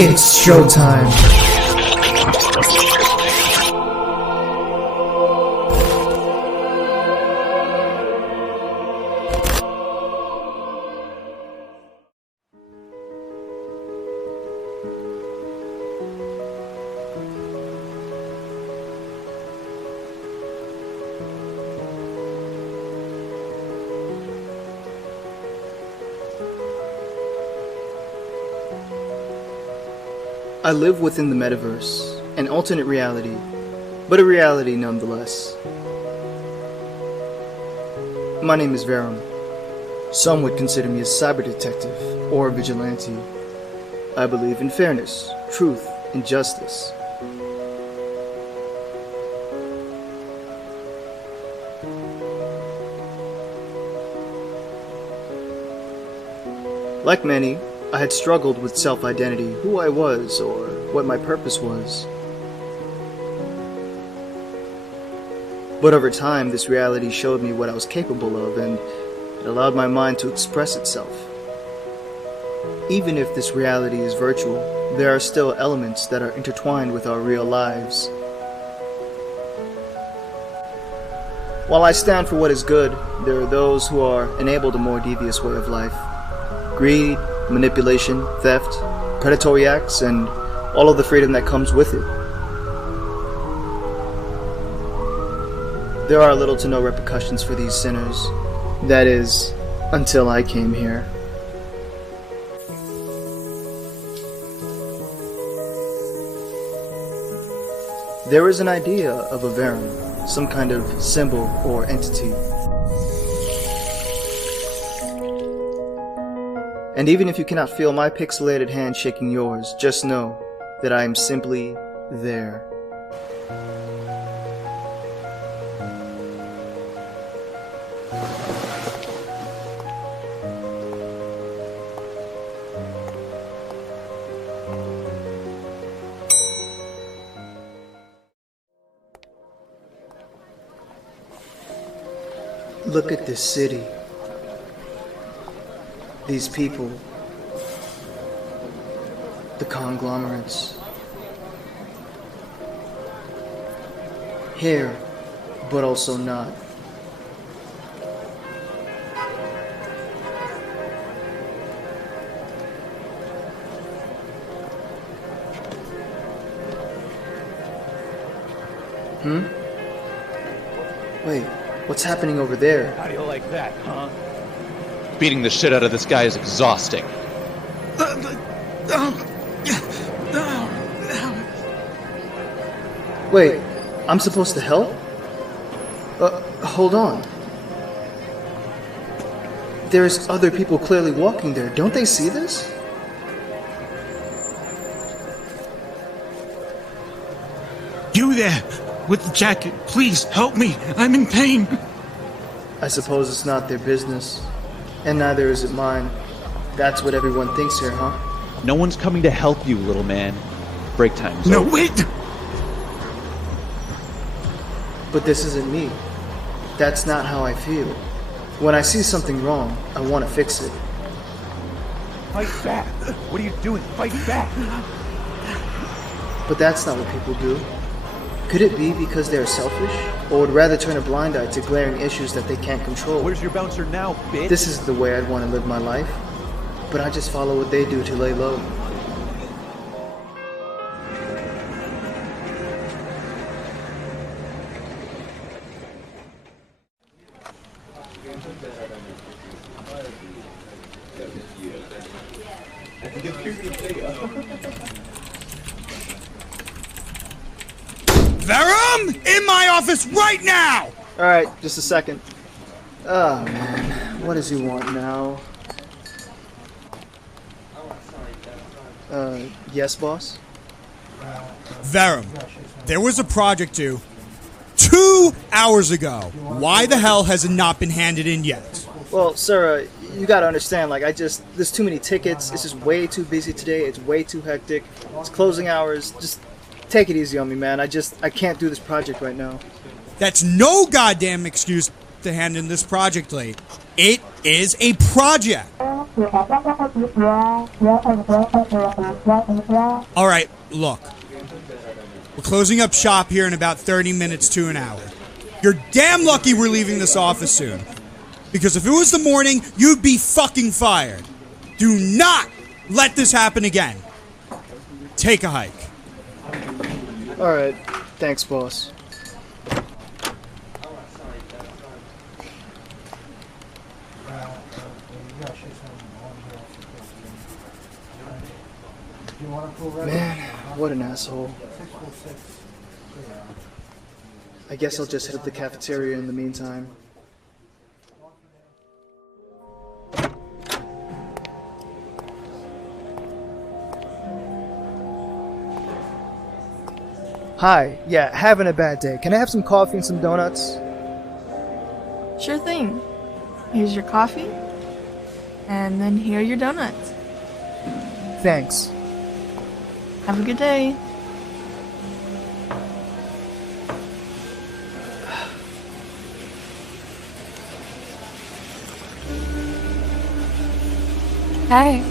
It's showtime. I live within the MetaVerse, an alternate reality, but a reality nonetheless. My name is Verum. Some would consider me a cyber detective or a vigilante. I believe in fairness, truth, and justice. Like many, I had struggled with self-identity, who I was, or what my purpose was. But over time, this reality showed me what I was capable of, and it allowed my mind to express itself. Even if this reality is virtual, there are still elements that are intertwined with our real lives. While I stand for what is good, there are those who are enabled a more devious way of life. Greed, manipulation, theft, predatory acts, and all of the freedom that comes with it. There are little to no repercussions for these sinners. That is, until I came here. There is an idea of a Verum, some kind of symbol or entity. And even if you cannot feel my pixelated hand shaking yours, just know that I am simply there. Look at this city. These people, the conglomerates, here, but also not. Wait, what's happening over there? How do you like that, huh? Beating the shit out of this guy is exhausting. Wait, I'm supposed to help? Hold on. There's other people clearly walking there. Don't they see this? You there, with the jacket, please help me. I'm in pain. I suppose it's not their business. And neither is it mine. That's what everyone thinks here, huh? No one's coming to help you, little man. Break time's No, over. wait! But this isn't me. That's not how I feel. When I see something wrong, I want to fix it. Fight back! What are you doing? Fight back! But that's not what people do. Could it be because they're selfish? Or would rather turn a blind eye to glaring issues that they can't control? Where's your bouncer now, bitch? This is the way I'd want to live my life. But I just follow what they do to lay low. Verum! In my office right now! Alright, just a second. Oh man, what does he want now? Yes, boss? Verum, there was a project due 2 hours ago. Why the hell has it not been handed in yet? Well, sir, you gotta understand, there's too many tickets. It's just way too busy today. It's way too hectic. It's closing hours. Just take it easy on me, man. I can't do this project right now. That's no goddamn excuse to hand in this project late. It is a project. Alright, look. We're closing up shop here in about 30 minutes to an hour. You're damn lucky we're leaving this office soon. Because if it was the morning, you'd be fucking fired. Do not let this happen again. Take a hike. Alright, thanks, boss. Man, what an asshole. I guess I'll just hit up the cafeteria in the meantime. Hi, yeah, having a bad day. Can I have some coffee and some donuts? Sure thing. Here's your coffee, and then here are your donuts. Thanks. Have a good day. Hey.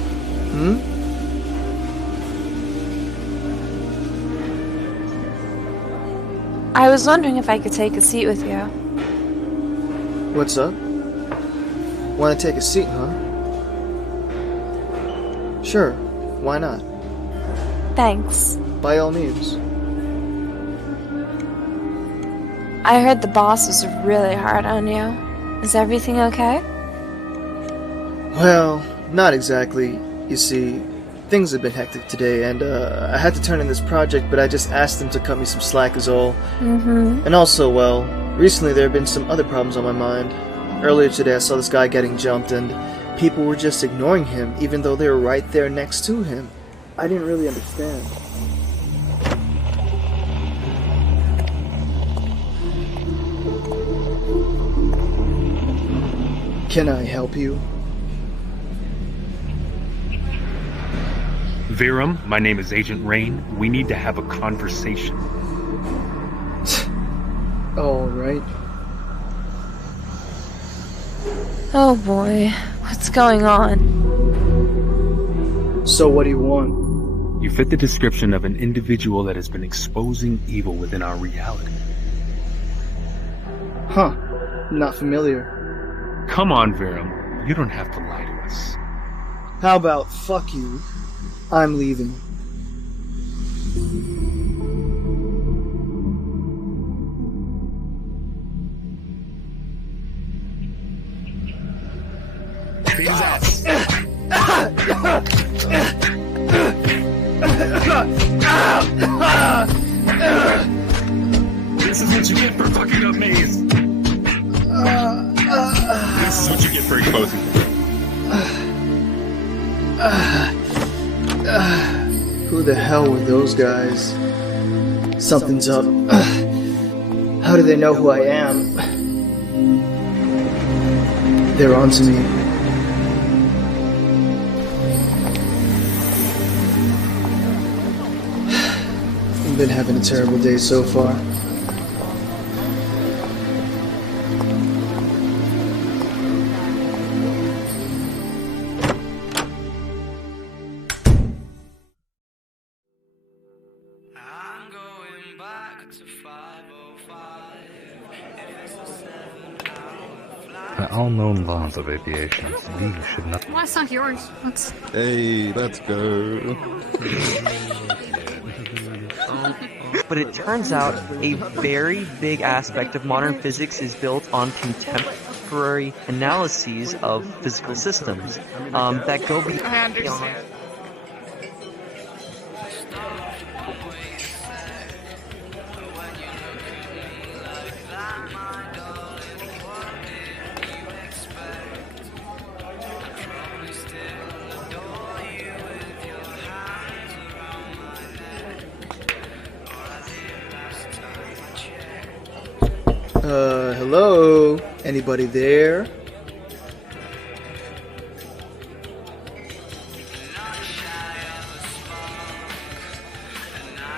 I was wondering if I could take a seat with you. What's up? Want to take a seat, huh? Sure, why not? Thanks. By all means. I heard the boss was really hard on you. Is everything okay? Well, not exactly. You see, things have been hectic today, and I had to turn in this project, but I just asked them to cut me some slack is all. And also, well, recently there have been some other problems on my mind. Earlier today I saw this guy getting jumped, and people were just ignoring him, even though they were right there next to him. I didn't really understand. Can I help you? Verum, my name is Agent Rain. We need to have a conversation. Alright. Oh boy, what's going on? So what do you want? You fit the description of an individual that has been exposing evil within our reality. Huh. Not familiar. Come on, Verum. You don't have to lie to us. How about fuck you? I'm leaving. His ass. This is what you get for fucking up Maze. This is what you get for exposing them. Who the hell were those guys? Something's up. How do they know who I am? They're onto me. I've been having a terrible day so far. By all known laws of aviation, these should not. Well, it's not yours. Let's. Hey, let's go. But it turns out a very big aspect of modern physics is built on contemporary analyses of physical systems that go beyond. I understand. Hello? Anybody there?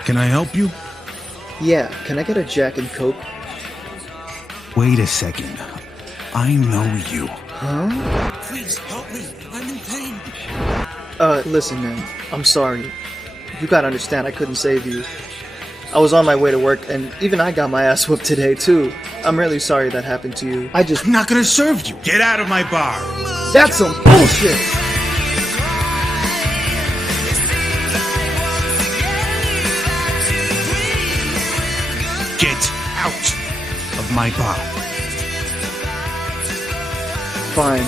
Can I help you? Yeah, can I get a Jack and Coke? Wait a second. I know you. Huh? Please help me. I'm in pain. Listen, man. I'm sorry. You gotta understand, I couldn't save you. I was on my way to work, and even I got my ass whooped today, too. I'm really sorry that happened to you. I'm not gonna serve you. Get out of my bar. That's some bullshit! Get out of my bar. Fine.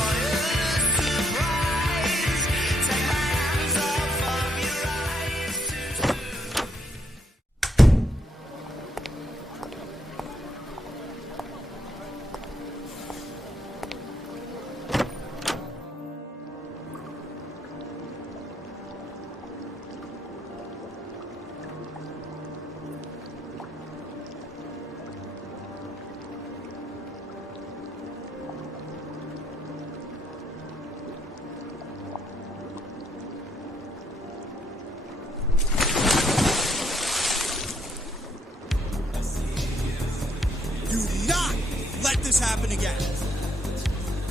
Happen again.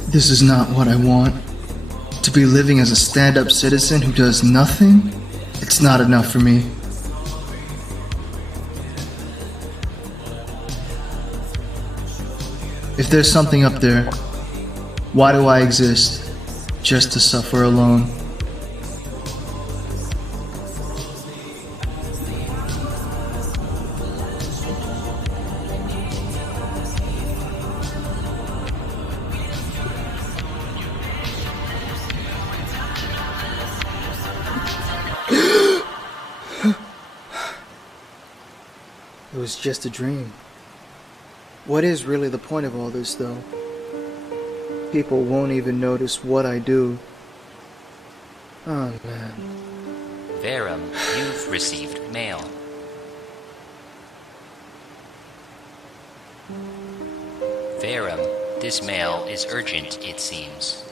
This is not what I want. To be living as a stand-up citizen who does nothing? It's not enough for me. If there's something up there, why do I exist? Just to suffer alone? It was just a dream. What is really the point of all this, though? People won't even notice what I do. Oh, man. Verum, you've received mail. Verum, this mail is urgent, it seems.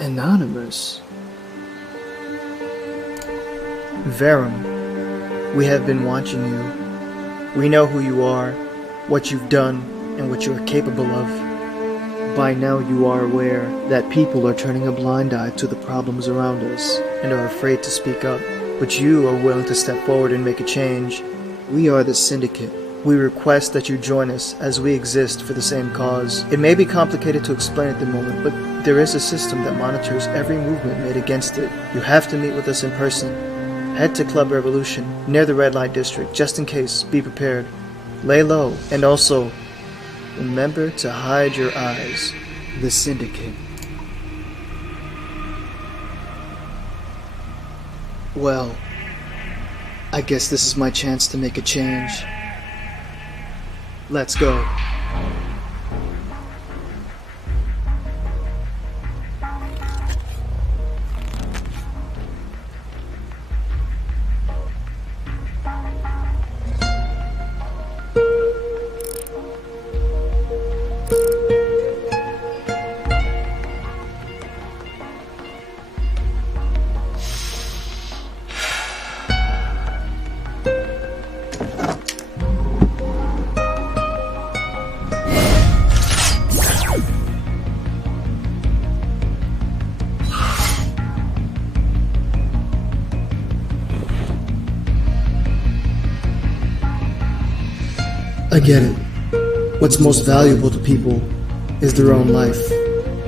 Anonymous. Verum, we have been watching you. We know who you are, what you've done, and what you are capable of. By now you are aware that people are turning a blind eye to the problems around us and are afraid to speak up. But you are willing to step forward and make a change. We are the Syndicate. We request that you join us as we exist for the same cause. It may be complicated to explain at the moment, but there is a system that monitors every movement made against it. You have to meet with us in person. Head to Club Revolution, near the red light district, just in case. Be prepared. Lay low, and also, remember to hide your eyes. The Syndicate. Well, I guess this is my chance to make a change. Let's go. I get it. What's most valuable to people is their own life.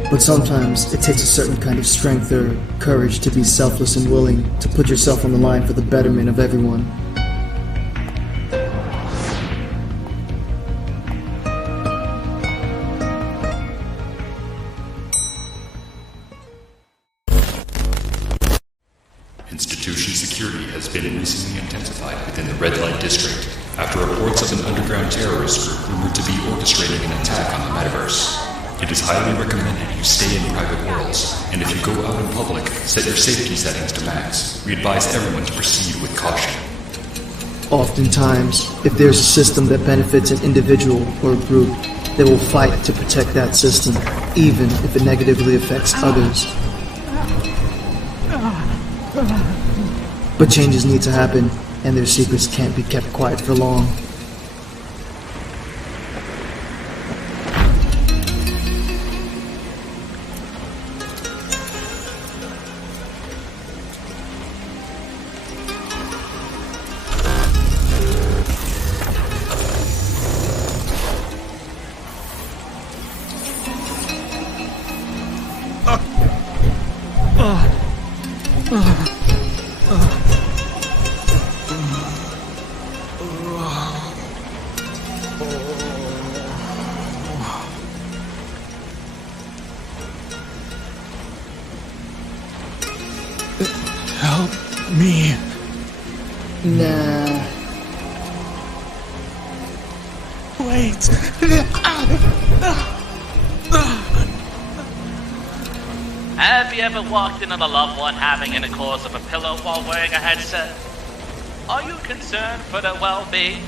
But sometimes it takes a certain kind of strength or courage to be selfless and willing to put yourself on the line for the betterment of everyone. Institution security has been recently intensified within the Red Light District after reports of an underground terrorist group rumored to be orchestrating an attack on the MetaVerse. It is highly recommended you stay in private worlds, and if you go out in public, set your safety settings to max. We advise everyone to proceed with caution. Oftentimes, if there's a system that benefits an individual or a group, they will fight to protect that system, even if it negatively affects others. But changes need to happen, and their secrets can't be kept quiet for long. Help me. Nah. Wait. Have you ever walked in on a loved one having intercourse of a pillow while wearing a headset? Are you concerned for their well-being?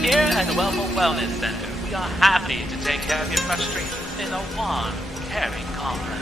Here at the Wellful Wellness Center, we are happy to take care of your frustrations in a warm, caring complex.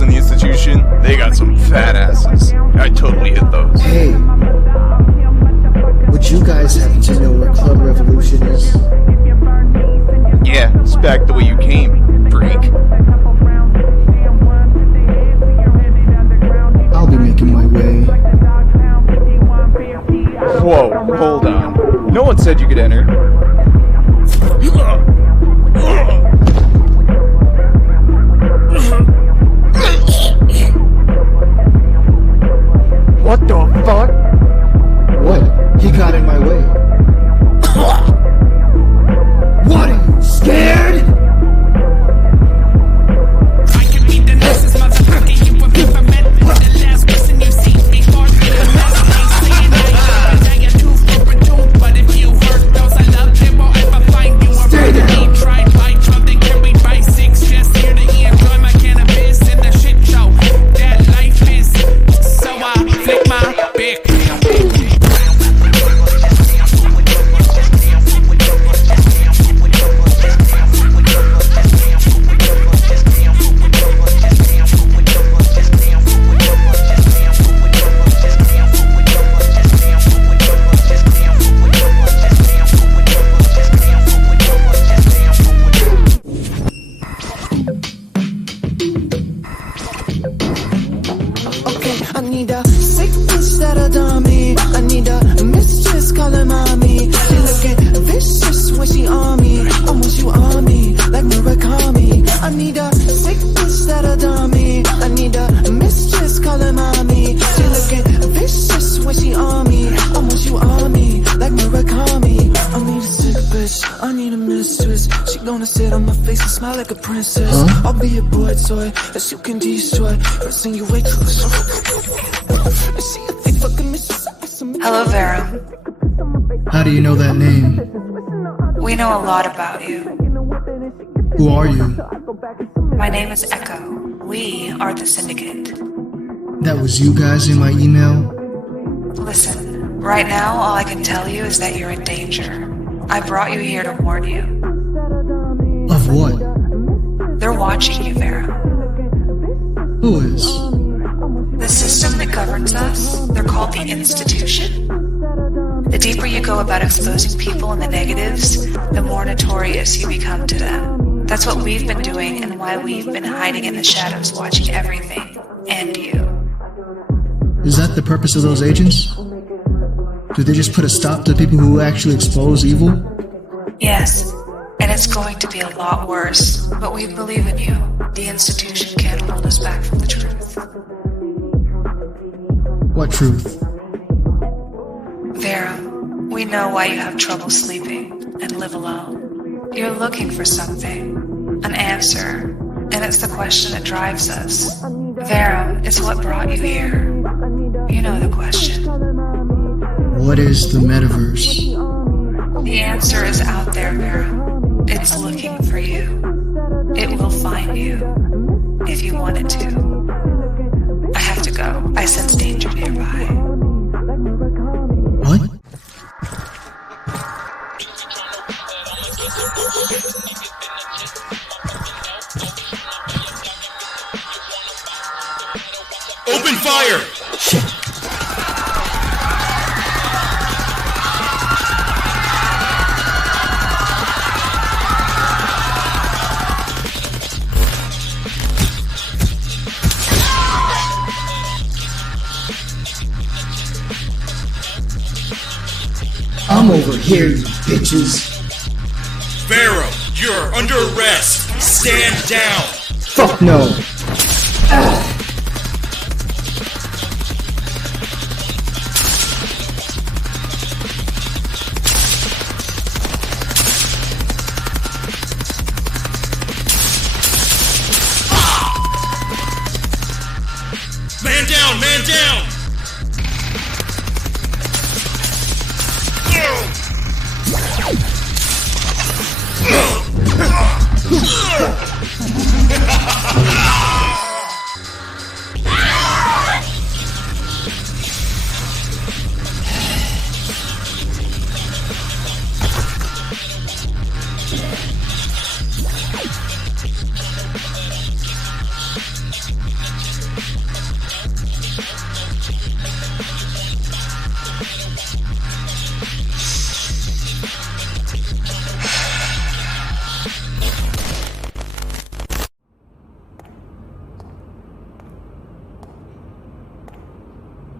In the institution, they got some fat asses. I totally hit those. Hey, would you guys happen to know where Club Revolution is? Yeah, it's back the way you came, freak. I'll be making my way. Whoa, hold on. No one said you could enter. What the fuck? What? He got in my way. What, are you scared? I can be the nicest motherfucker you have ever met. The last person you see before me, the best ain't saying I got tooth for a tooth. But if you hurt those I love, they won't ever find you. Stay there. Tried by something carried by six. Just here to enjoy my cannabis and the shit show that life is. So I flick my big. I need a sick bitch that'll dumb me. I need a mistress calling mommy. She looking vicious when she on me. I want you on me like Murakami. I need a sick bitch that'll dumb me. I need a mistress calling mommy. She looking vicious when she on me. I want you on me like Murakami. I need a sick bitch. I need a mistress. She gonna sit on my face and smile like a princess. I'll be a boy toy that you can destroy. First thing you wait for. Hello, Verum. How do you know that name? We know a lot about you. Who are you? My name is Echo. We are the Syndicate. That was you guys in my email? Listen, right now all I can tell you is that you're in danger. I brought you here to warn you. Of what? They're watching you, Verum. Who is? The system that governs us, they're called the Institution. The deeper you go about exposing people in the negatives, the more notorious you become to them. That's what we've been doing and why we've been hiding in the shadows watching everything. And you. Is that the purpose of those agents? Do they just put a stop to people who actually expose evil? Yes. And it's going to be a lot worse. But we believe in you. The institution can't hold us back from the truth. What truth? Verum, we know why you have trouble sleeping and live alone. You're looking for something, an answer, and it's the question that drives us. Verum is what brought you here. You know the question. What is the MetaVerse? The answer is out there, Verum. It's looking for you. It will find you, if you want it to. I have to go. I sense danger nearby. What? Open fire! Shit. I'm over here, you bitches. Verum, you're under arrest. Stand down. Fuck no. Man down, man down!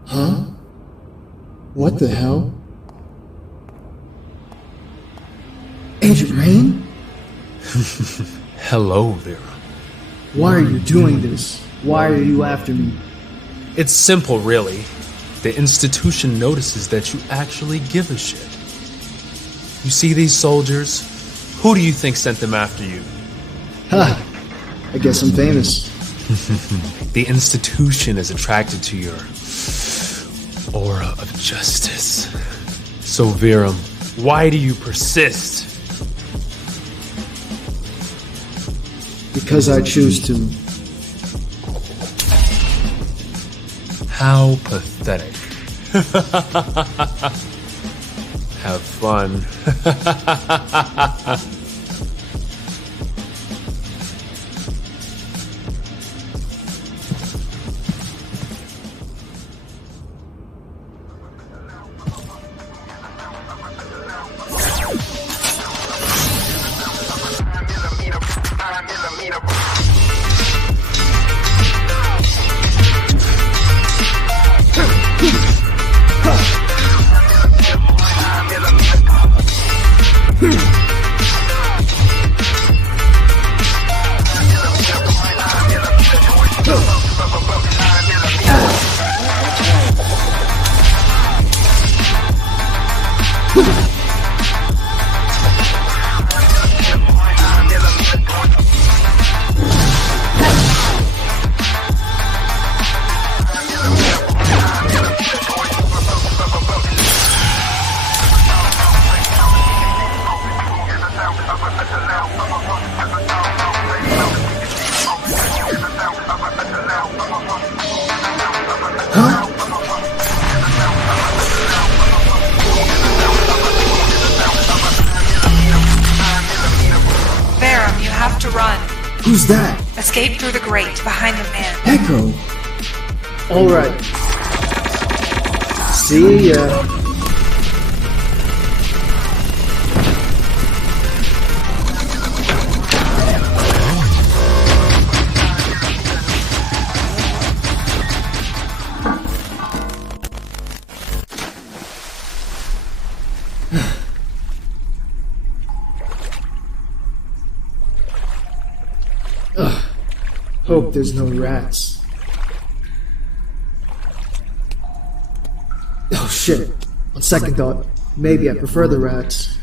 Huh? What the hell? Agent Rain? Hello, Vera. Why are you doing this? Why are you after me? It's simple, really. The institution notices that you actually give a shit. You see these soldiers? Who do you think sent them after you? Ha! I guess I'm famous. The institution is attracted to your aura of justice. So, Verum, why do you persist? Because I choose to. How pathetic. Have fun. Who's that? Escape through the grate behind the man. Echo. All right. See ya. Ugh. Hope there's no rats. Oh shit. On second thought, maybe I prefer the rats.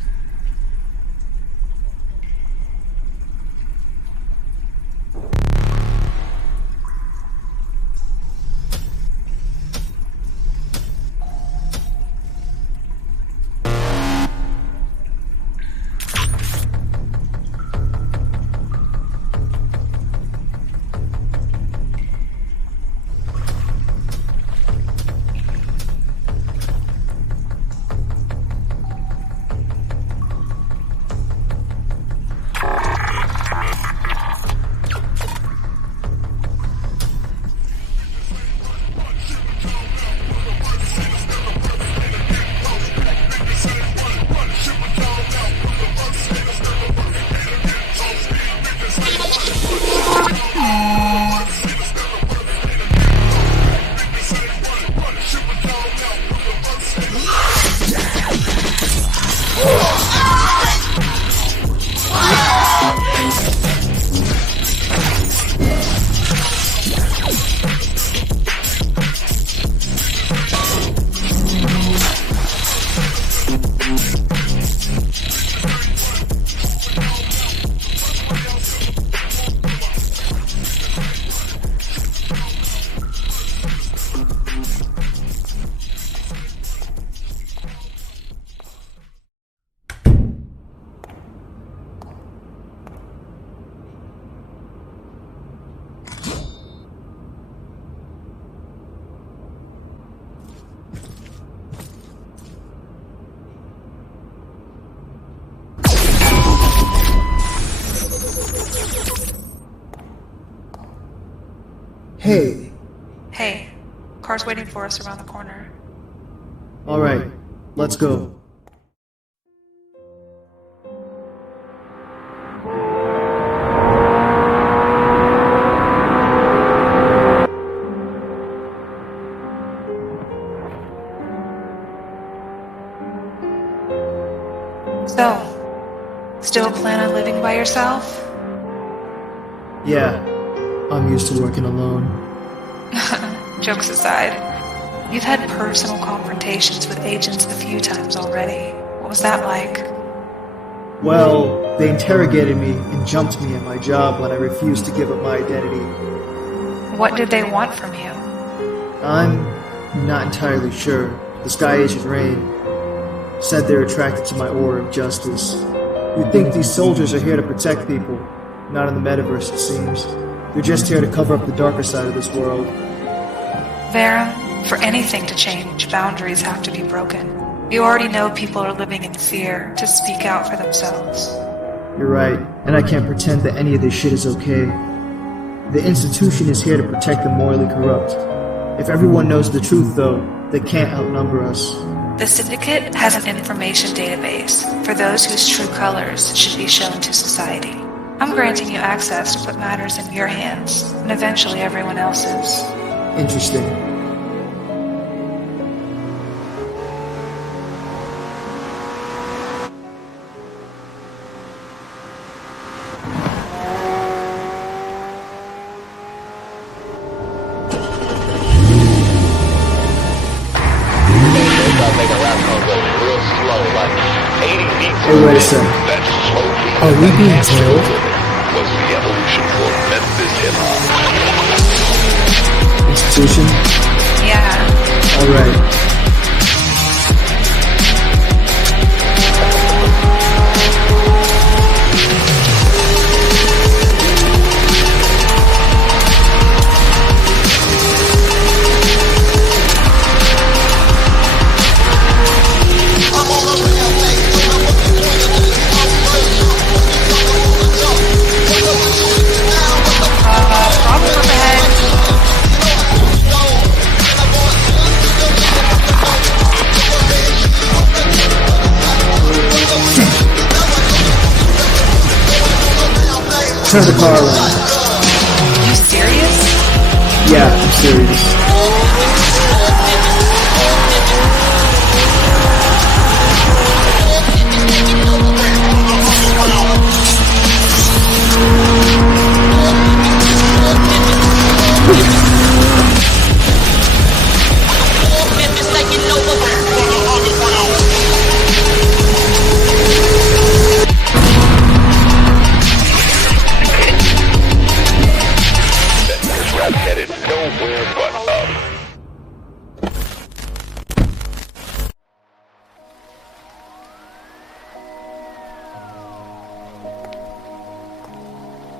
Hey. Hey, car's waiting for us around the corner. Alright, let's go. So, still plan on living by yourself? Yeah, I'm used to working alone. Jokes aside, you've had personal confrontations with agents a few times already. What was that like? Well, they interrogated me and jumped me at my job when I refused to give up my identity. What did they want from you? I'm not entirely sure. The Sky Agent Rain said they're attracted to my aura of justice. You'd think these soldiers are here to protect people. Not in the MetaVerse, it seems. They're just here to cover up the darker side of this world. Verum, for anything to change, boundaries have to be broken. You already know people are living in fear to speak out for themselves. You're right, and I can't pretend that any of this shit is okay. The institution is here to protect the morally corrupt. If everyone knows the truth, though, they can't outnumber us. The Syndicate has an information database for those whose true colors should be shown to society. I'm granting you access to put matters in your hands, and eventually everyone else's. Interesting. Hey, wait a sec. Are we being killed? Institution? Yeah. Alright. Turn the car around. You serious? Yeah, I'm serious.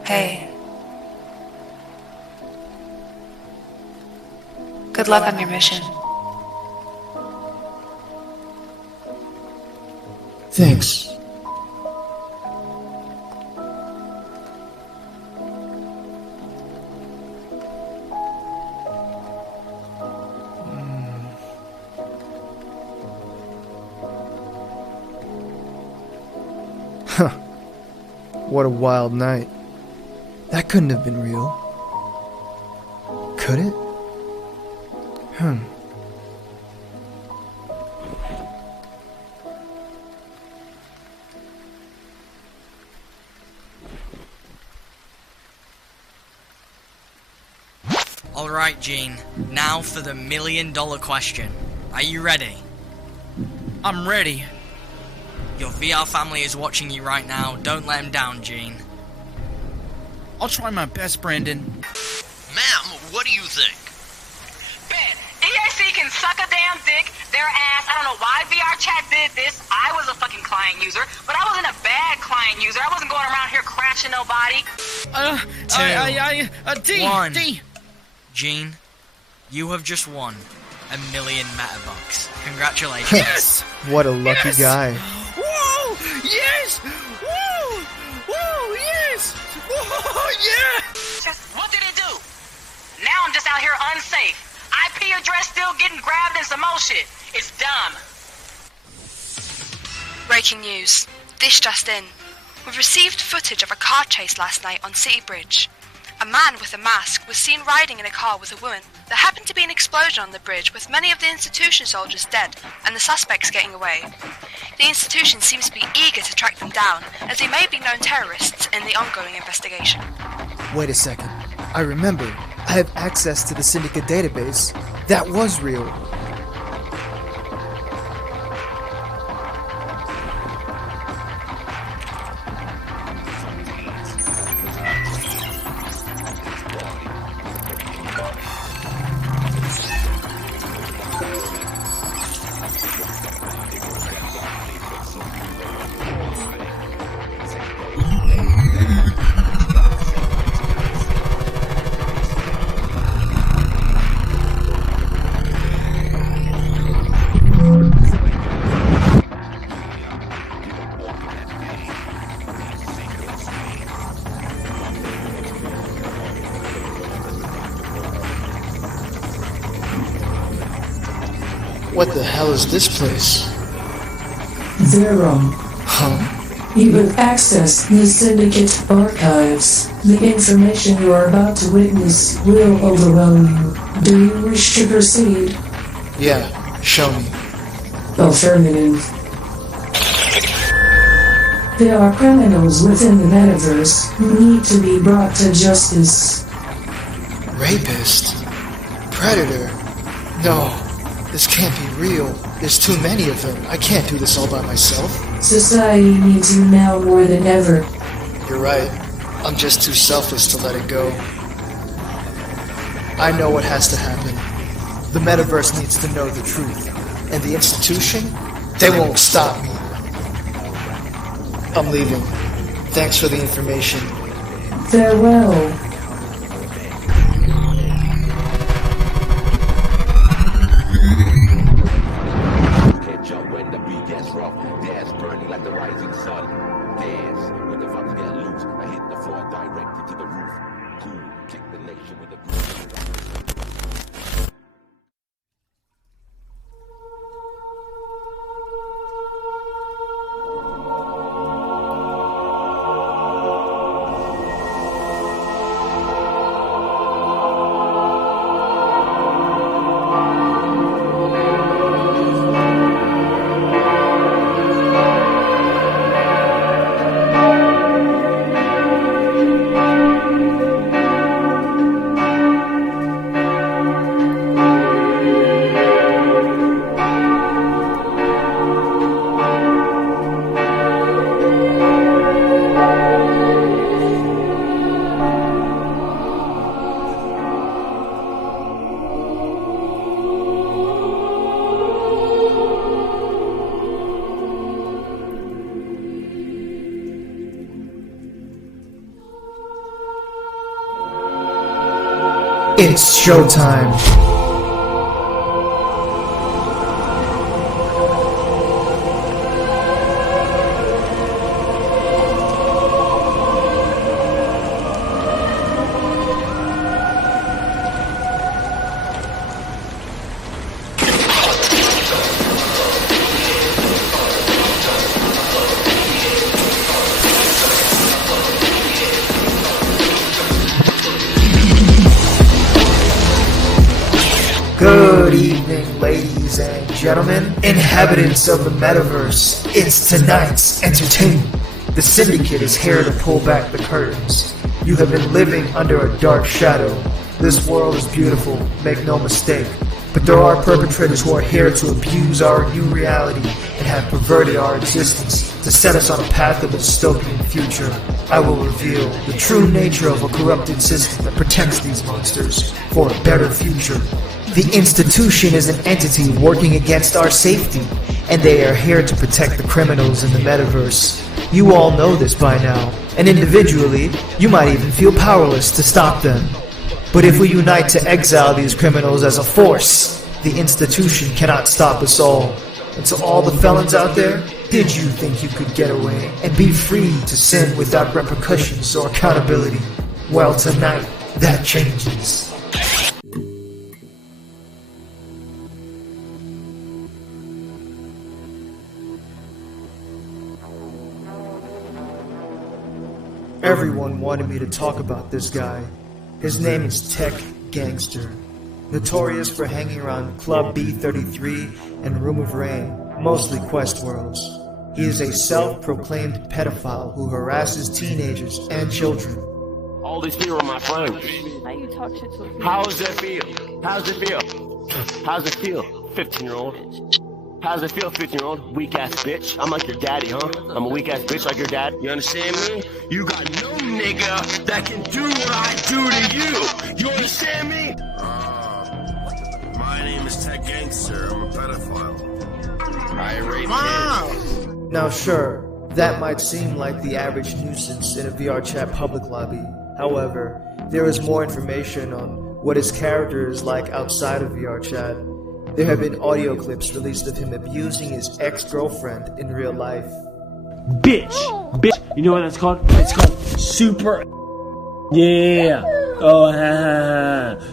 Hey. Good luck on your mission. Thanks. Huh. What a wild night. That couldn't have been real. Could it? Alright, Gene. Now for the $1 million question. Are you ready? I'm ready. Your VR family is watching you right now. Don't let them down, Gene. I'll try my best, Brandon. Ma'am, what do you think? Bet. EAC can suck a damn dick, their ass. I don't know why VRChat did this. I was a fucking client user, but I wasn't a bad client user. I wasn't going around here crashing nobody. D. Gene, you have just won $1 million MetaBucks. Congratulations. Yes! What a lucky guy. Whoa! Yes! Whoa! Whoa! Yes! Whoa! Yeah! What did it do? Now I'm just out here unsafe. IP address still getting grabbed and some more shit. It's dumb. Breaking news. This just in. We've received footage of a car chase last night on City Bridge. A man with a mask was seen riding in a car with a woman. There happened to be an explosion on the bridge with many of the institution soldiers dead and the suspects getting away. The institution seems to be eager to track them down, as they may be known terrorists in the ongoing investigation. Wait a second. I remember. I have access to the Syndicate database. That was real. What the hell is this place? Verum. You have accessed the Syndicate archives. The information you are about to witness will overwhelm you. Do you wish to proceed? Yeah, show me. Affirmative. There are criminals within the MetaVerse who need to be brought to justice. Rapist? Predator? No, this can't be real. There's too many of them. I can't do this all by myself. Society needs you now more than ever. You're right. I'm just too selfless to let it go. I know what has to happen. The MetaVerse needs to know the truth. And the institution? They won't stop me. I'm leaving. Thanks for the information. Farewell. It's showtime. Good evening, ladies and gentlemen, inhabitants of the MetaVerse. It's tonight's entertainment. The Syndicate is here to pull back the curtains. You have been living under a dark shadow. This world is beautiful, make no mistake. But there are perpetrators who are here to abuse our new reality and have perverted our existence to set us on a path of a dystopian future. I will reveal the true nature of a corrupted system that protects these monsters for a better future. The institution is an entity working against our safety, and they are here to protect the criminals in the MetaVerse. You all know this by now, and individually, you might even feel powerless to stop them. But if we unite to exile these criminals as a force, the institution cannot stop us all. And to all the felons out there, did you think you could get away and be free to sin without repercussions or accountability? Well, tonight, that changes. Everyone wanted me to talk about this guy. His name is Tech Gangster, notorious for hanging around Club B33 and Room of Rain, mostly quest worlds. He is a self-proclaimed pedophile who harasses teenagers and children. All these people are my friends. How you talk shit to a How does it feel? How does it feel? How does it feel, 15-year-old? How does it feel, 15-year-old? Weak-ass bitch. I'm like your daddy, huh? I'm a weak-ass bitch like your dad. You understand me? You got no nigga that can do what I do to you. You understand me? My name is Tech Gangster. I'm a pedophile. I rape kids. Now sure, that might seem like the average nuisance in a VRChat public lobby. However, there is more information on what his character is like outside of VRChat. There have been audio clips released of him abusing his ex-girlfriend in real life. Bitch! Bitch! You know what that's called? It's called super... Yeah! Oh,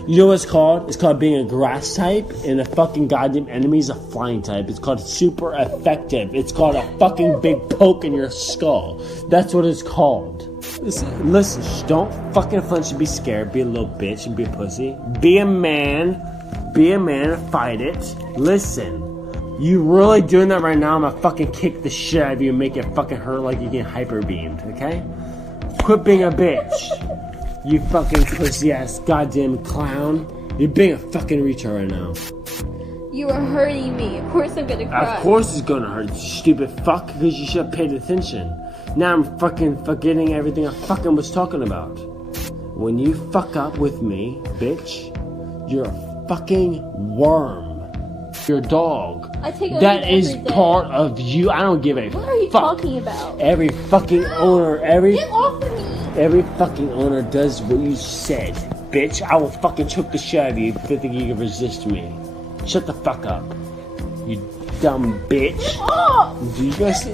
You know what it's called? It's called being a grass type, and the fucking goddamn enemy is a flying type. It's called super effective. It's called a fucking big poke in your skull. That's what it's called. Listen, don't fucking flinch and be scared. Be a little bitch and be a pussy. Be a man. Be a man and fight it. Listen, you really doing that right now? I'm gonna fucking kick the shit out of you and make it fucking hurt like you get hyper beamed, okay? Quit being a bitch. You fucking pussy ass goddamn clown. You're being a fucking retard right now. You are hurting me. Of course I'm gonna cry. Of course it's gonna hurt, you stupid fuck, because you should have paid attention. Now I'm fucking forgetting everything I fucking was talking about. When you fuck up with me, bitch, you're a fucking worm. You're a dog. I take that is part of you. I don't give a fuck. What are you talking about? Every fucking owner, Get off of me! every fucking owner does what you said, bitch. I will fucking choke the shit out of you if you think you can resist me. Shut the fuck up, you dumb bitch. Oh! Do you guys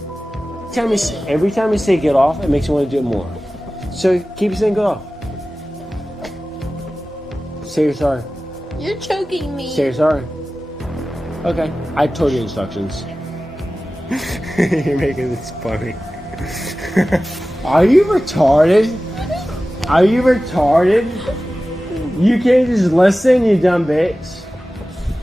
every time you say get off, it makes me want to do it more. So keep saying get off. Say you're sorry. You're choking me. Say you're sorry. Okay, I told you instructions. You're making this funny. Are you retarded? Are you retarded? You can't just listen, you dumb bitch.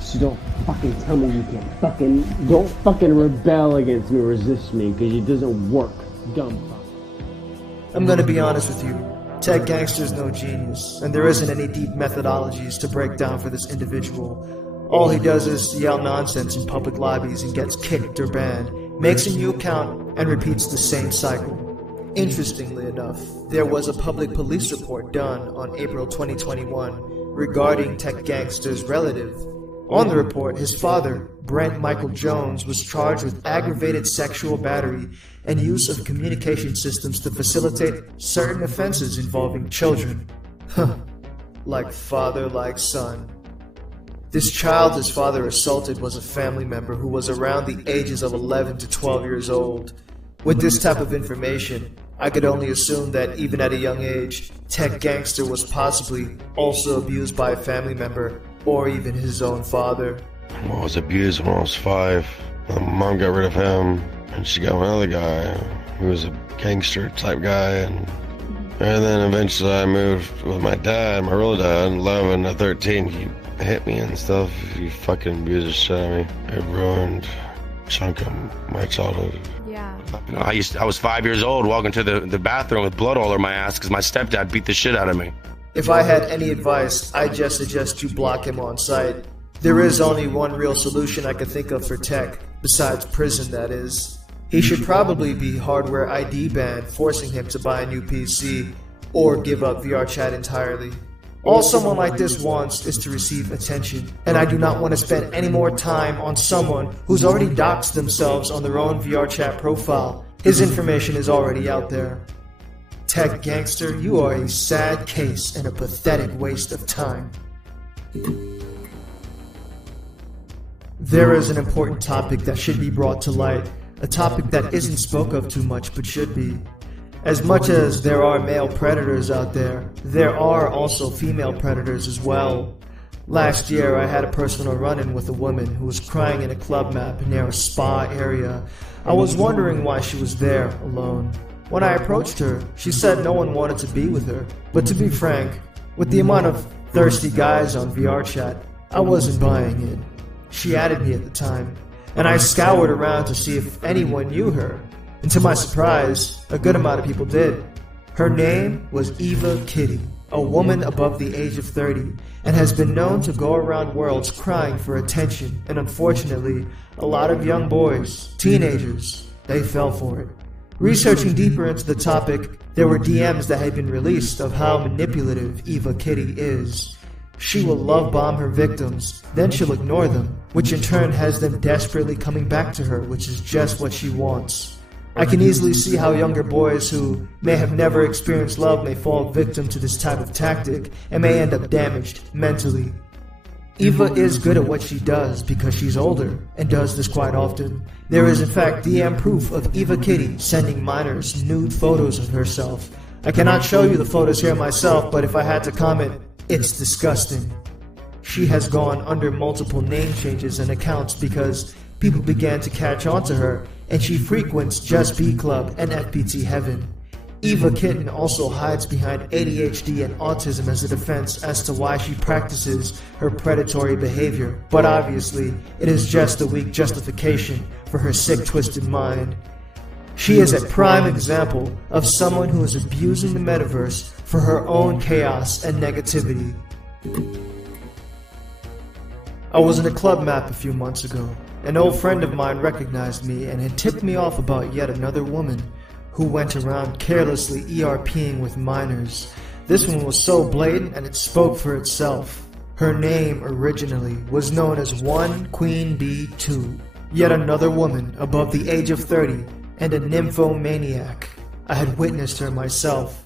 So don't fucking tell me you can't don't fucking rebel against me or resist me, because it doesn't work, dumb fuck. I'm gonna be honest with you. Tech Gangster's no genius, and there isn't any deep methodologies to break down for this individual. All he does is yell nonsense in public lobbies and gets kicked or banned, makes a new account, and repeats the same cycle. Interestingly enough, there was a public police report done on April 2021 regarding Tech Gangster's relative. On the report, his father, Brent Michael Jones, was charged with aggravated sexual battery and use of communication systems to facilitate certain offenses involving children. like father, like son. This child his father assaulted was a family member who was around the ages of 11 to 12 years old. With this type of information, I could only assume that even at a young age, Tech Gangster was possibly also abused by a family member or even his own father. I was abused when I was 5. My mom got rid of him, and she got another guy who was a gangster type guy, and then eventually I moved with my dad, my real dad, 11 to 13. He hit me and stuff. He fucking abused the shit out of me. It ruined a chunk of my childhood. Yeah. I was 5 years old walking to the bathroom with blood all over my ass because my stepdad beat the shit out of me. If I had any advice, I'd just suggest you block him on sight. There is only one real solution I could think of for Tech, besides prison that is. He should probably be hardware ID banned, forcing him to buy a new PC, or give up VRChat entirely. All someone like this wants is to receive attention, and I do not want to spend any more time on someone who's already doxed themselves on their own VRChat profile. His information is already out there. Tech Gangster, you are a sad case and a pathetic waste of time. There is an important topic that should be brought to light, a topic that isn't spoke of too much but should be. As much as there are male predators out there, there are also female predators as well. Last year I had a personal run-in with a woman who was crying in a club map near a spa area. I was wondering why she was there, alone. When I approached her, she said no one wanted to be with her. But to be frank, with the amount of thirsty guys on VRChat, I wasn't buying it. She added me at the time, and I scoured around to see if anyone knew her. And to my surprise, a good amount of people did. Her name was Eva Kitty, a woman above the age of 30, and has been known to go around worlds crying for attention, and unfortunately, a lot of young boys, teenagers, they fell for it. Researching deeper into the topic, there were DMs that had been released of how manipulative Eva Kitty is. She will love bomb her victims, then she'll ignore them, which in turn has them desperately coming back to her, which is just what she wants. I can easily see how younger boys who may have never experienced love may fall victim to this type of tactic and may end up damaged mentally. Eva is good at what she does because she's older and does this quite often. There is in fact DM proof of Eva Kitty sending minors nude photos of herself. I cannot show you the photos here myself, but if I had to comment, it's disgusting. She has gone under multiple name changes and accounts because people began to catch on to her, and she frequents Just Be Club and FPT Heaven. Eva Kitten also hides behind ADHD and autism as a defense as to why she practices her predatory behavior, but obviously it is just a weak justification for her sick, twisted mind. She is a prime example of someone who is abusing the metaverse for her own chaos and negativity. I was in a club map a few months ago. An old friend of mine recognized me and had tipped me off about yet another woman who went around carelessly ERPing with minors. This one was so blatant and it spoke for itself. Her name originally was known as One Queen Bee 2, yet another woman above the age of 30 and a nymphomaniac. I had witnessed her myself.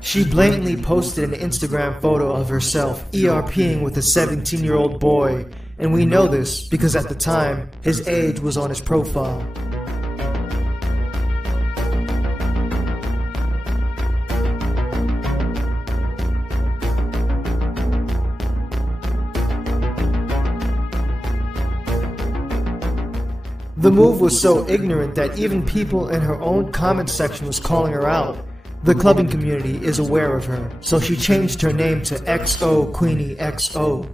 She blatantly posted an Instagram photo of herself ERPing with a 17-year-old boy, and we know this because at the time, his age was on his profile. The move was so ignorant that even people in her own comment section was calling her out. The clubbing community is aware of her, so she changed her name to XO Queenie XO.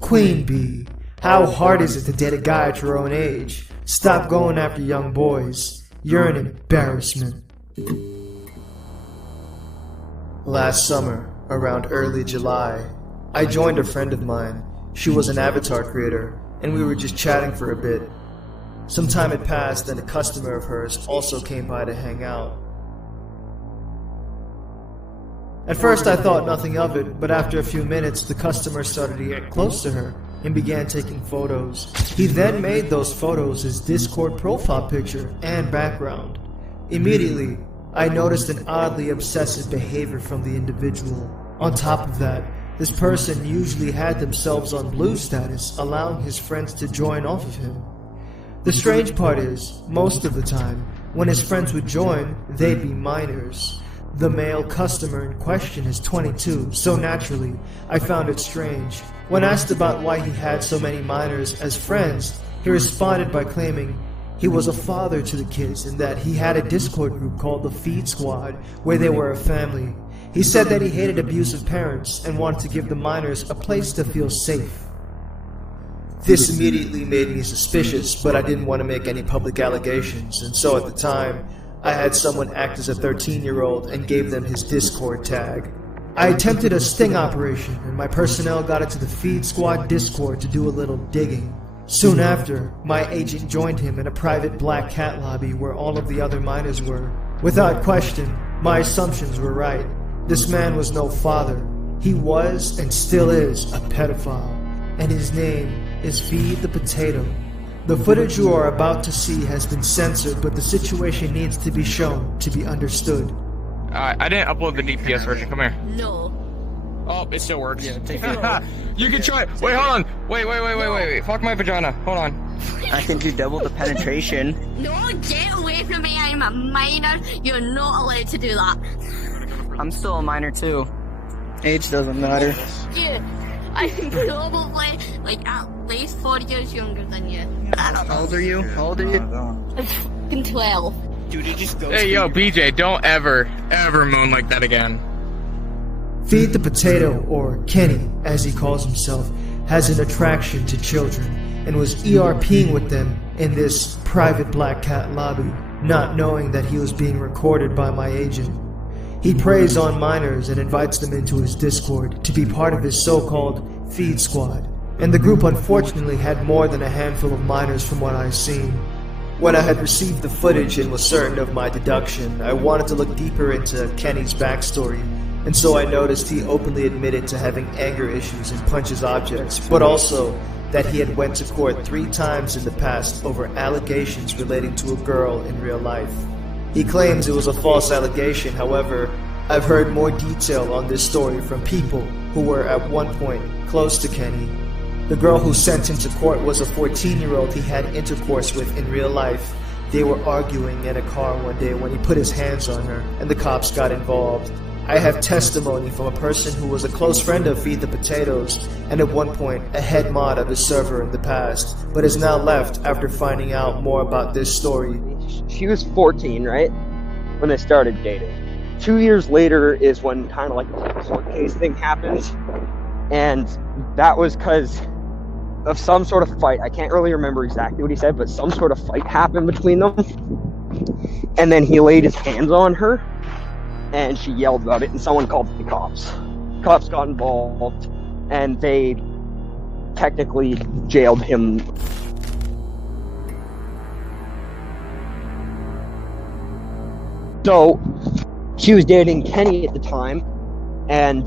Queen Bee, how hard is it to date a guy at your own age? Stop going after young boys. You're an embarrassment. Last summer, around early July, I joined a friend of mine. She was an avatar creator, and we were just chatting for a bit. Some time had passed and a customer of hers also came by to hang out. At first I thought nothing of it, but after a few minutes the customer started to get close to her, and began taking photos. He then made those photos his Discord profile picture and background. Immediately, I noticed an oddly obsessive behavior from the individual. On top of that, this person usually had themselves on blue status, allowing his friends to join off of him. The strange part is, most of the time, when his friends would join, they'd be minors. The male customer in question is 22, so naturally, I found it strange. When asked about why he had so many minors as friends, he responded by claiming he was a father to the kids and that he had a Discord group called the Feed Squad, where they were a family. He said that he hated abusive parents and wanted to give the minors a place to feel safe. This immediately made me suspicious, but I didn't want to make any public allegations, and so at the time, I had someone act as a 13-year-old and gave them his Discord tag. I attempted a sting operation, and my personnel got into the Feed Squad Discord to do a little digging. Soon after, my agent joined him in a private black cat lobby where all of the other minors were. Without question, my assumptions were right. This man was no father. He was, and still is, a pedophile, and his name is Feed the Potato. The footage you are about to see has been censored, but the situation needs to be shown to be understood. I didn't upload the DPS version. Come here. No. Oh, it still works. Yeah, take it. You can try it. Wait, hold on. Wait. Fuck my vagina. Hold on. I can do double the penetration. No, get away from me. I'm a minor. You're not allowed to do that. I'm still a minor too. Age doesn't matter. Dude, I'm probably like at least 4 years younger than you. I don't know. How old are you? I'm fucking 12. Dude, you just go. Hey, yo, BJ, don't ever moon like that again. Feed the Potato, or Kenny, as he calls himself, has an attraction to children, and was ERPing with them in this private black cat lobby, not knowing that he was being recorded by my agent. He preys on minors and invites them into his Discord to be part of his so-called Feed Squad, and the group unfortunately had more than a handful of minors from what I've seen. When I had received the footage and was certain of my deduction, I wanted to look deeper into Kenny's backstory, and so I noticed he openly admitted to having anger issues and punches objects, but also that he had went to court 3 times in the past over allegations relating to a girl in real life. He claims it was a false allegation. However, I've heard more detail on this story from people who were at one point close to Kenny. The girl who sent him to court was a 14-year-old he had intercourse with in real life. They were arguing in a car one day when he put his hands on her, and the cops got involved. I have testimony from a person who was a close friend of Feed the Potatoes, and at one point a head mod of his server in the past, but has now left after finding out more about this story. She was 14, right? When they started dating. 2 years later is when kind of like the court case thing happened, and that was because of some sort of fight. I can't really remember exactly what he said, but some sort of fight happened between them, and then he laid his hands on her, and she yelled about it, and someone called the cops. Cops got involved, and they technically jailed him. So, she was dating Kenny at the time, and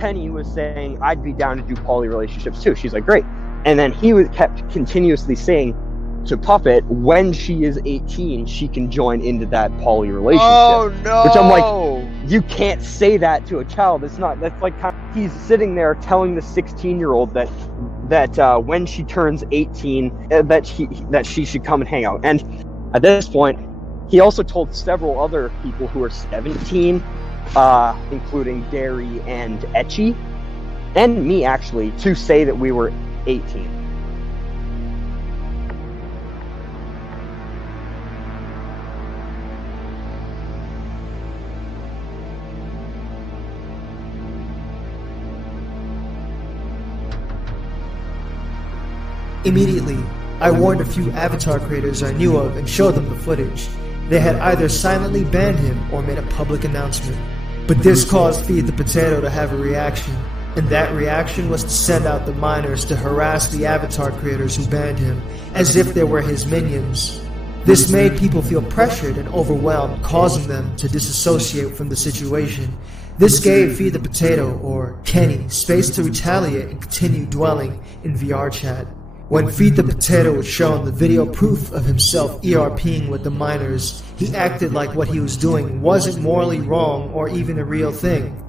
Kenny was saying, I'd be down to do poly relationships too. She's like, great. And then he kept continuously saying to Puppet, when she is 18, she can join into that poly relationship. Oh, no! Which I'm like, you can't say that to a child. That's like he's sitting there telling the 16-year-old that when she turns 18, that she should come and hang out. And at this point, he also told several other people who are 17, including Derry and Etchy, and me actually, to say that we were 18. Immediately, I warned a few avatar creators I knew of and showed them the footage. They had either silently banned him or made a public announcement. But this caused Feed the Potato to have a reaction, and that reaction was to send out the minors to harass the avatar creators who banned him, as if they were his minions. This made people feel pressured and overwhelmed, causing them to disassociate from the situation. This gave Feed the Potato, or Kenny, space to retaliate and continue dwelling in VRChat. When Feed the Potato was shown the video proof of himself ERPing with the minors, he acted like what he was doing wasn't morally wrong or even a real thing.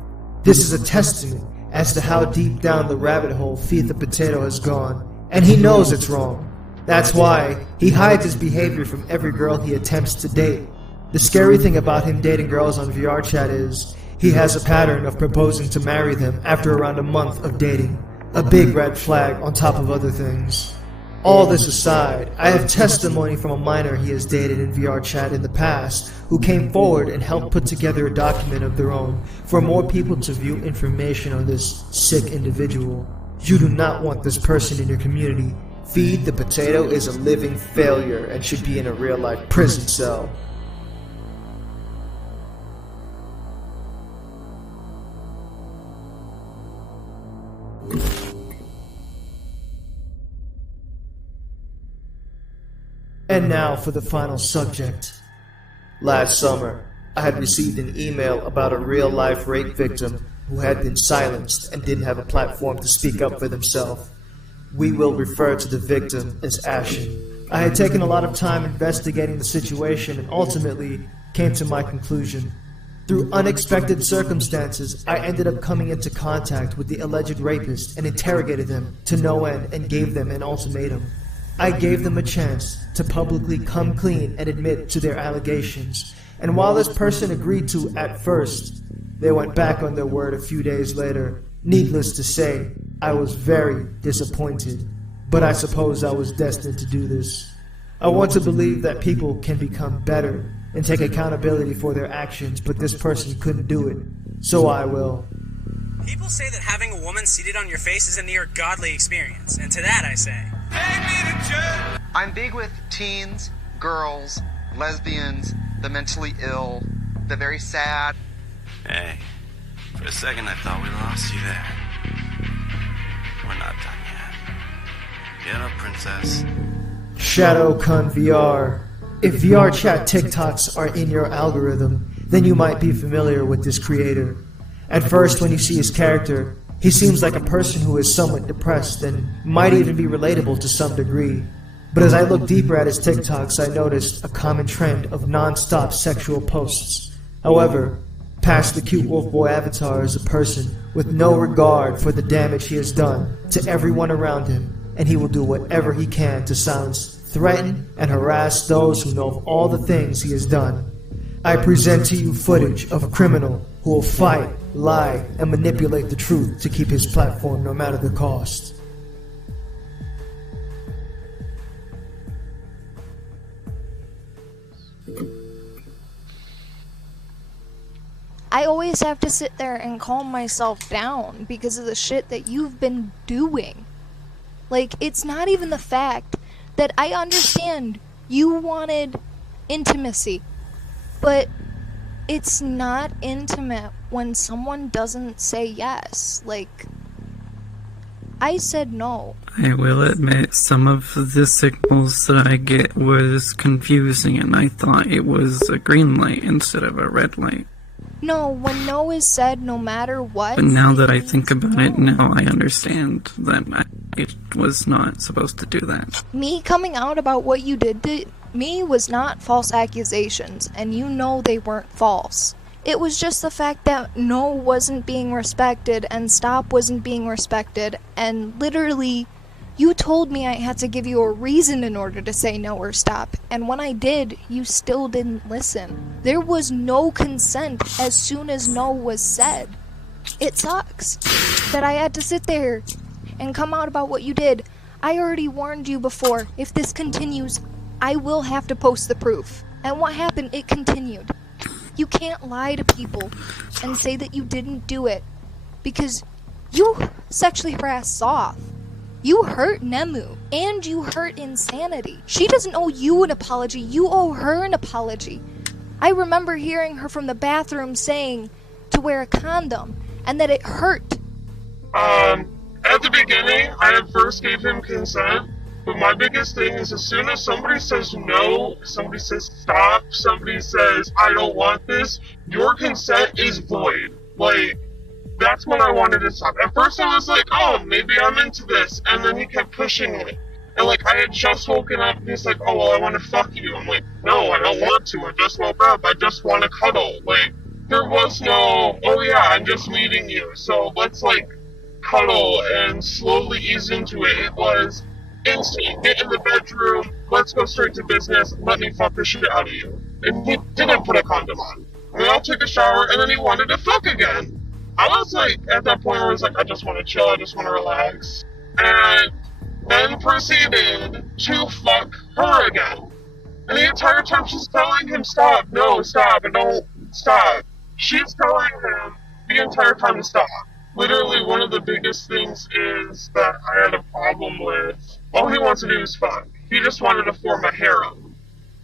This is a testament as to how deep down the rabbit hole Feed the Potato has gone, and he knows it's wrong. That's why he hides his behavior from every girl he attempts to date. The scary thing about him dating girls on VRChat is he has a pattern of proposing to marry them after around a month of dating. A big red flag on top of other things. All this aside, I have testimony from a minor he has dated in VRChat in the past who came forward and helped put together a document of their own for more people to view information on this sick individual. You do not want this person in your community. Feed the Potato is a living failure and should be in a real-life prison cell. And now for the final subject. Last summer, I had received an email about a real-life rape victim who had been silenced and didn't have a platform to speak up for themselves. We will refer to the victim as Ashen. I had taken a lot of time investigating the situation and ultimately came to my conclusion. Through unexpected circumstances, I ended up coming into contact with the alleged rapist and interrogated them to no end and gave them an ultimatum. I gave them a chance to publicly come clean and admit to their allegations, and while this person agreed to at first, they went back on their word a few days later. Needless to say, I was very disappointed, but I suppose I was destined to do this. I want to believe that people can become better and take accountability for their actions, but this person couldn't do it, so I will. People say that having a woman seated on your face is a near godly experience, and to that I say, I'm big with teens, girls, lesbians, the mentally ill, the very sad. Hey, for a second I thought we lost you there. We're not done yet. Get up, princess. Shadowcon VR. If VRChat TikToks are in your algorithm, then you might be familiar with this creator. At first, when you see his character, he seems like a person who is somewhat depressed and might even be relatable to some degree. But as I looked deeper at his TikToks, I noticed a common trend of non-stop sexual posts. However, past the cute wolf boy avatar is a person with no regard for the damage he has done to everyone around him, and he will do whatever he can to silence, threaten, and harass those who know of all the things he has done. I present to you footage of a criminal who will fight, lie, and manipulate the truth to keep his platform no matter the cost. I always have to sit there and calm myself down because of the shit that you've been doing. Like, it's not even the fact that I understand you wanted intimacy, but it's not intimate when someone doesn't say yes. Like, I said no. I will admit, some of the signals that I get was confusing, and I thought it was a green light instead of a red light. No, when no is said, no matter what. But now that I think about it, now I understand that I was not supposed to do that. Me coming out about what you did to me was not false accusations, and you know they weren't false. It was just the fact that no wasn't being respected and stop wasn't being respected, and literally, you told me I had to give you a reason in order to say no or stop, and when I did, you still didn't listen. There was no consent as soon as no was said. It sucks that I had to sit there and come out about what you did. I already warned you before. If this continues, I will have to post the proof. And what happened? It continued. You can't lie to people and say that you didn't do it because you sexually harassed Soth. You hurt Nemu, and you hurt Insanity. She doesn't owe you an apology, you owe her an apology. I remember hearing her from the bathroom saying to wear a condom, and that it hurt. At the beginning, I at first gave him consent, but my biggest thing is as soon as somebody says no, somebody says stop, somebody says I don't want this, your consent is void. Like, that's when I wanted to stop. At first I was like, oh, maybe I'm into this, and then he kept pushing it. And like, I had just woken up, and he's like, oh, well, I want to fuck you. I'm like, no, I don't want to. I just woke up. I just want to cuddle. Like, there was no, oh yeah, I'm just meeting you, so let's like cuddle and slowly ease into it. It was instant. Get in the bedroom. Let's go straight to business. Let me fuck the shit out of you. And he didn't put a condom on. We all took a shower, and then he wanted to fuck again. I was like, at that point where I was like, I just want to chill, I just want to relax. And then proceeded to fuck her again. And the entire time she's telling him, stop, no, stop, and don't stop. She's telling him the entire time to stop. Literally, one of the biggest things is that I had a problem with, all he wants to do is fuck. He just wanted to form a harem.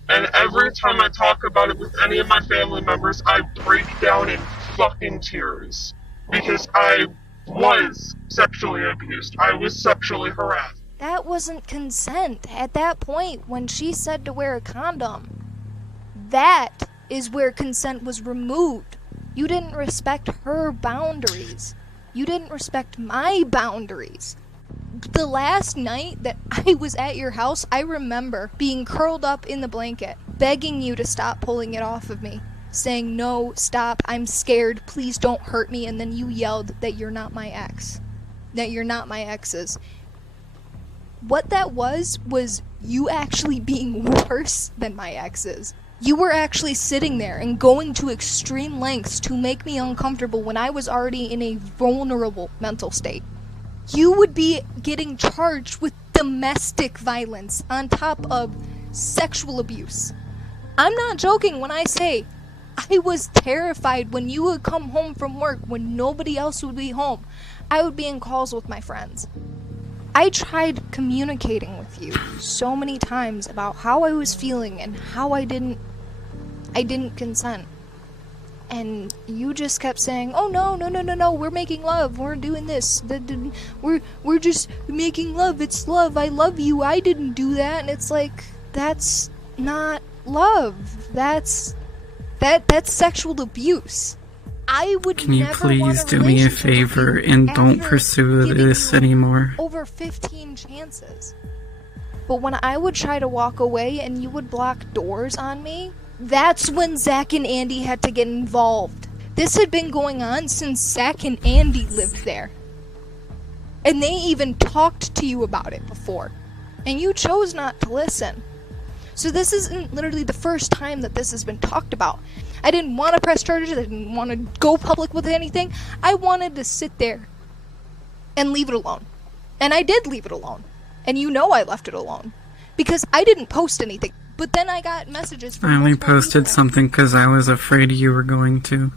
And every time I talk about it with any of my family members, I break down in fucking tears. Because I was sexually abused. I was sexually harassed. That wasn't consent. At that point, when she said to wear a condom, that is where consent was removed. You didn't respect her boundaries. You didn't respect my boundaries. The last night that I was at your house, I remember being curled up in the blanket, begging you to stop pulling it off of me, saying, no, stop, I'm scared, please don't hurt me, and then you yelled that you're not my ex. That you're not my exes. What that was you actually being worse than my exes. You were actually sitting there and going to extreme lengths to make me uncomfortable when I was already in a vulnerable mental state. You would be getting charged with domestic violence on top of sexual abuse. I'm not joking when I say I was terrified when you would come home from work when nobody else would be home. I would be in calls with my friends. I tried communicating with you so many times about how I was feeling and how I didn't consent. And you just kept saying, oh no, we're making love, we're doing this, we're just making love, it's love, I love you, I didn't do that. And it's like, that's not love, that's sexual abuse. I would Can you please do me a favor and don't pursue this anymore? Over 15 chances. But when I would try to walk away and you would block doors on me, that's when Zach and Andy had to get involved. This had been going on since Zach and Andy lived there. And they even talked to you about it before. And you chose not to listen. So this isn't literally the first time that this has been talked about. I didn't want to press charges, I didn't want to go public with anything. I wanted to sit there and leave it alone. And I did leave it alone. And you know I left it alone. Because I didn't post anything. But then I got messages from I only posted something because I was afraid you were going to.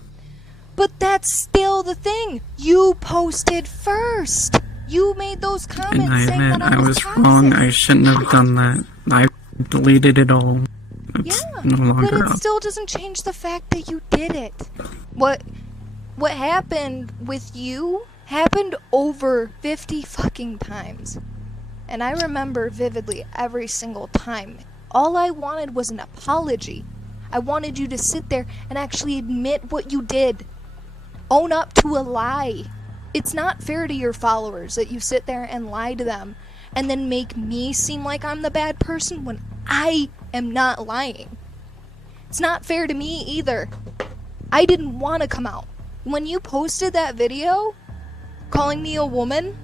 But that's still the thing. You posted first. You made those comments And I saying admit that I was toxic. wrong. I shouldn't have done that. I deleted it all. It's no But longer it up. still doesn't change the fact that you did it. What happened with you happened over 50 fucking times. And I remember vividly every single time. All I wanted was an apology. I wanted you to sit there and actually admit what you did. Own up to a lie. It's not fair to your followers that you sit there and lie to them and then make me seem like I'm the bad person when I am not lying. It's not fair to me either. I didn't want to come out. When you posted that video calling me a woman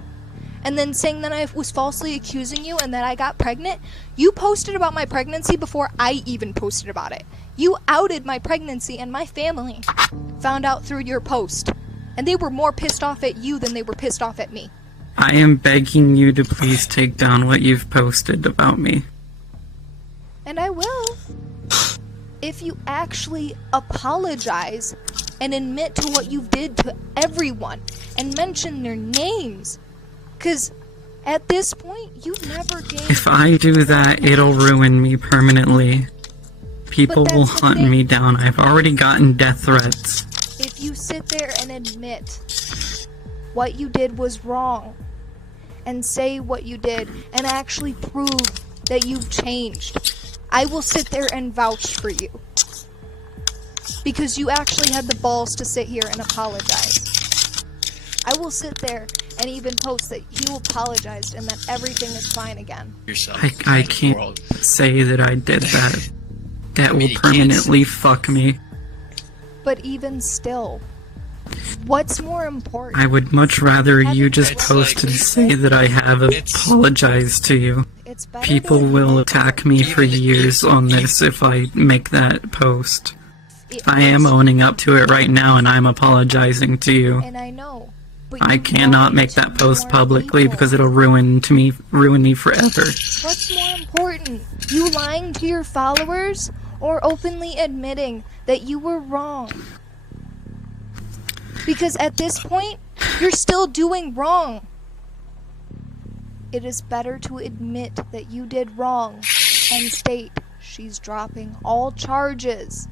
and then saying that I was falsely accusing you and that I got pregnant, you posted about my pregnancy before I even posted about it. You outed my pregnancy and my family found out through your post. And they were more pissed off at you than they were pissed off at me. I am begging you to please take down what you've posted about me. And I will. If you actually apologize and admit to what you did to everyone and mention their names. Because at this point, you never gave... If I do that, it'll ruin me permanently. People will hunt me down. I've already gotten death threats. If you sit there and admit what you did was wrong, and say what you did, and actually prove that you've changed, I will sit there and vouch for you. because you actually had the balls to sit here and apologize. I will sit there and even post that you apologized and that everything is fine again. I can't say that I did that. That will permanently fuck me. But even still, what's more important? I would much rather you just post and say that I have apologized to you. People will attack me for years on this if I make that post. I am owning up to it right now and I'm apologizing to you. And I know. I cannot make that post publicly because it'll ruin me forever. What's more important? You lying to your followers or openly admitting that you were wrong? Because at this point, you're still doing wrong. It is better to admit that you did wrong and state she's dropping all charges.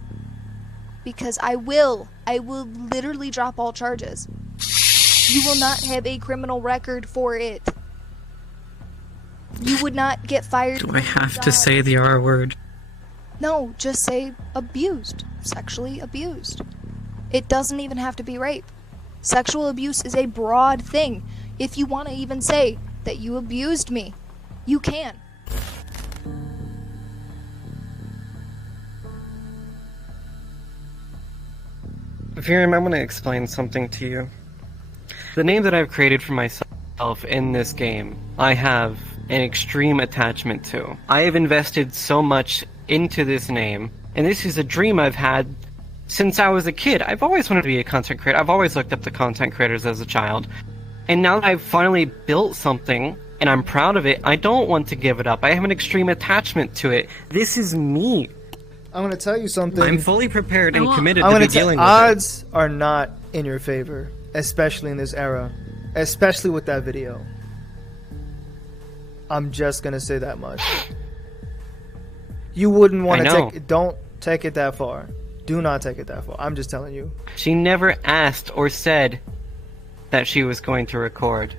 Because I will literally drop all charges. You will not have a criminal record for it. You would not get fired. Do I have to say the R word? No, just say abused. Sexually abused. It doesn't even have to be rape. Sexual abuse is a broad thing. If you want to even say that you abused me, you can. Verum, I want to explain something to you. The name that I've created for myself in this game, I have an extreme attachment to. I have invested so much into this name, and this is a dream I've had since I was a kid. I've always wanted to be a content creator. I've always looked up to content creators as a child. And now that I've finally built something, and I'm proud of it, I don't want to give it up. I have an extreme attachment to it. This is me. I'm going to tell you something. I'm fully prepared and committed to be dealing with it. Odds are not in your favor, especially in this era, especially with that video. I'm just going to say that much. You wouldn't want to take it. Don't take it that far. Do not take it that far. I'm just telling you. She never asked or said that she was going to record.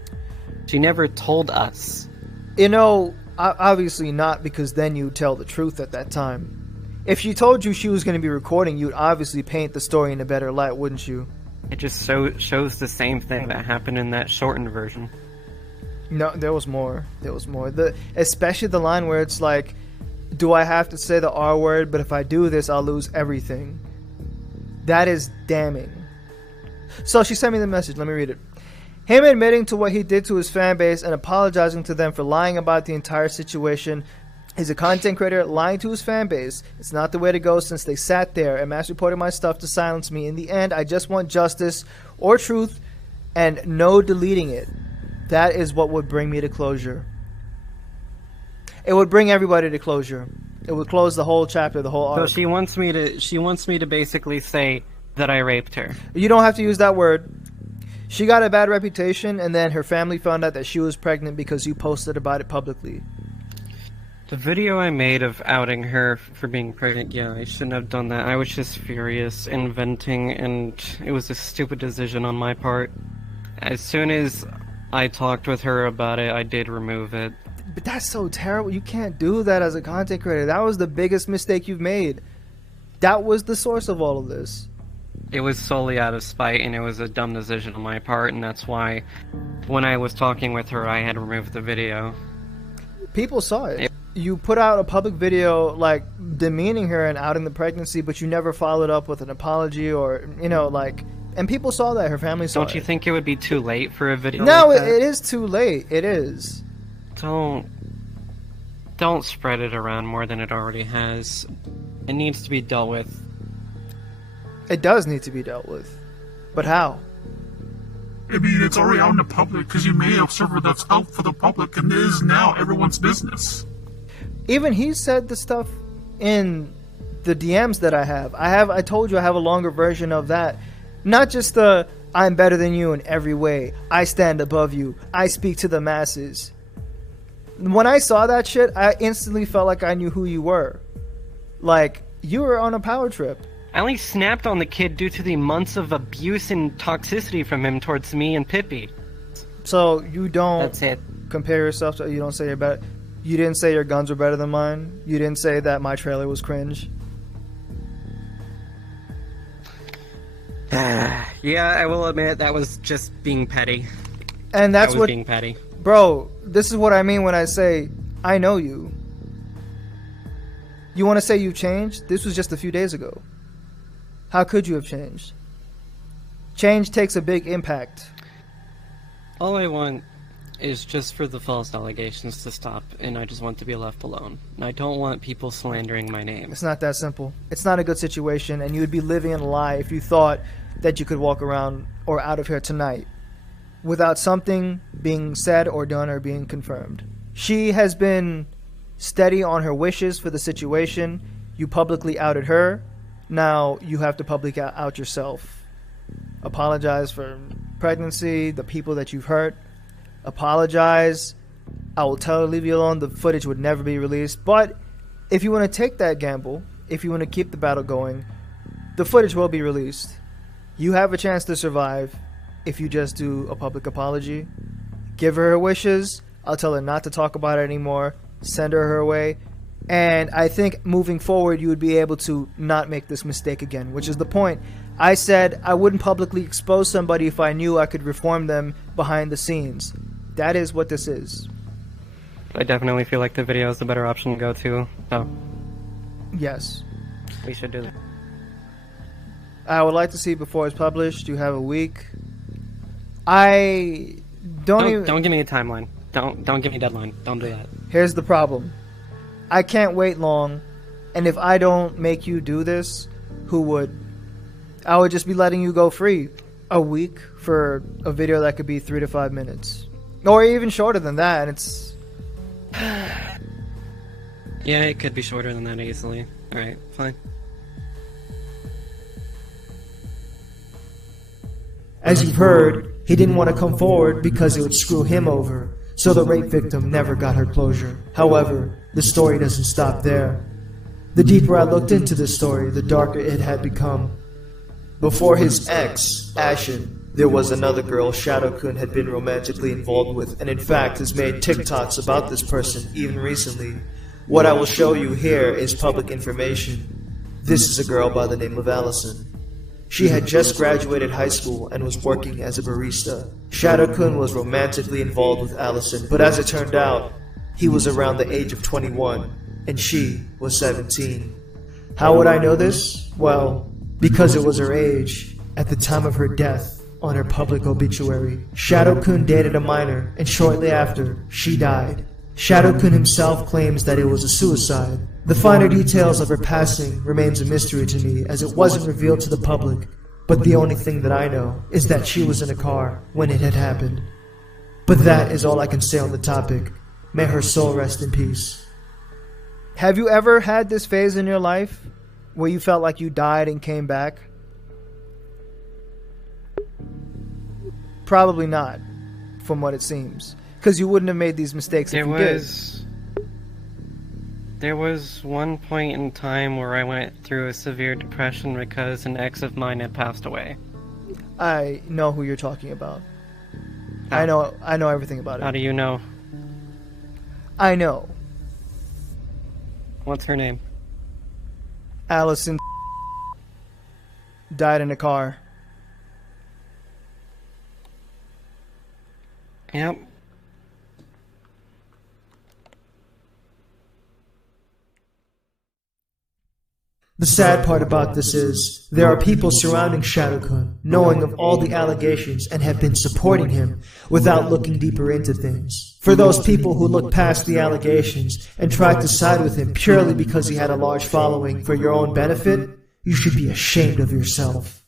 She never told us. You know, obviously not, because then you tell the truth at that time. If she told you she was going to be recording, you'd obviously paint the story in a better light, wouldn't you? It just shows the same thing that happened in that shortened version. No, there was more. There was more. Especially the line where it's like, do I have to say the R word, but if I do this, I'll lose everything. That is damning. So she sent me the message. Let me read it. Him admitting to what he did to his fan base and apologizing to them for lying about the entire situation. He's a content creator lying to his fan base. It's not the way to go since they sat there and mass reported my stuff to silence me. In the end, I just want justice or truth and no deleting it. That is what would bring me to closure. It would bring everybody to closure. It would close the whole chapter, the whole arc. So she wants me to basically say that I raped her. You don't have to use that word. She got a bad reputation, and then her family found out that she was pregnant because you posted about it publicly. The video I made of outing her for being pregnant, yeah, I shouldn't have done that. I was just furious and venting, and it was a stupid decision on my part. As soon as I talked with her about it, I did remove it. But that's so terrible. You can't do that as a content creator. That was the biggest mistake you've made. That was the source of all of this. It was solely out of spite, and it was a dumb decision on my part, and that's why when I was talking with her, I had removed the video. People saw it. You put out a public video, like, demeaning her and outing the pregnancy, but you never followed up with an apology or, you know, like... And people saw that. Her family saw it. Don't you think it would be too late for a video No, like that? it is too late. It is. Don't spread it around more than it already has. It needs to be dealt with. It does need to be dealt with. But how? I mean, it's already out in the public because you made a server that's out for the public and it is now everyone's business. Even he said the stuff in the DMs that I have. I told you I have a longer version of that. Not just the, I'm better than you in every way. I stand above you. I speak to the masses. When I saw that shit, I instantly felt like I knew who you were. Like, you were on a power trip. I only snapped on the kid due to the months of abuse and toxicity from him towards me and Pippi. So you don't That's it. compare yourself to, you don't say you're better. You didn't say your guns were better than mine. You didn't say that my trailer was cringe. Yeah, I will admit that was just being petty. And that's I was what being petty. Bro, this is what I mean when I say I know you. You want to say you've changed? This was just a few days ago. How could you have changed? Change takes a big impact. All I want is just for the false allegations to stop, and I just want to be left alone. And I don't want people slandering my name. It's not that simple. It's not a good situation, and you would be living in a lie if you thought that you could walk around or out of here tonight without something being said or done or being confirmed. She has been steady on her wishes for the situation. You publicly outed her. Now you have to publicly out yourself. Apologize for pregnancy, the people that you've hurt. Apologize. I will tell her, leave you alone. The footage would never be released. But if you want to take that gamble, if you want to keep the battle going, the footage will be released. You have a chance to survive if you just do a public apology. Give her her wishes. I'll tell her not to talk about it anymore. Send her way. And I think moving forward, you would be able to not make this mistake again, which is the point. I said I wouldn't publicly expose somebody if I knew I could reform them behind the scenes. That is what this is. I definitely feel like the video is the better option to go to. So, yes. We should do that. I would like to see it before it's published. You have a week. I don't give me a timeline. Don't give me a deadline. Don't do that. Here's the problem. I can't wait long, and if I don't make you do this, who would? I would just be letting you go free. A week for a video that could be 3 to 5 minutes. Or even shorter than that, and it's... Yeah, it could be shorter than that easily. Alright, fine. As you've heard, he didn't want to come forward because it would screw him over, so the rape victim never got her closure. However, the story doesn't stop there. The deeper I looked into this story, the darker it had become. Before his ex, Ashen, there was another girl Shadow-kun had been romantically involved with, and in fact has made TikToks about this person even recently. What I will show you here is public information. This is a girl by the name of Allison. She had just graduated high school and was working as a barista. Shadow-kun was romantically involved with Allison, but as it turned out, he was around the age of 21, and she was 17. How would I know this? Well, because it was her age at the time of her death on her public obituary. Shadow-kun dated a minor, and shortly after, she died. Shadow-kun himself claims that it was a suicide. The finer details of her passing remains a mystery to me, as it wasn't revealed to the public, but the only thing that I know is that she was in a car when it had happened. But that is all I can say on the topic. May her soul rest in peace. Have you ever had this phase in your life where you felt like you died and came back? Probably not, from what it seems. Because you wouldn't have made these mistakes if you did. There was one point in time where I went through a severe depression because an ex of mine had passed away. I know who you're talking about. I know everything about it. How do you know? I know. What's her name? Allison died in a car. Yep. The sad part about this is, there are people surrounding Shadow-kun, knowing of all the allegations and have been supporting him without looking deeper into things. For those people who look past the allegations and tried to side with him purely because he had a large following for your own benefit, you should be ashamed of yourself.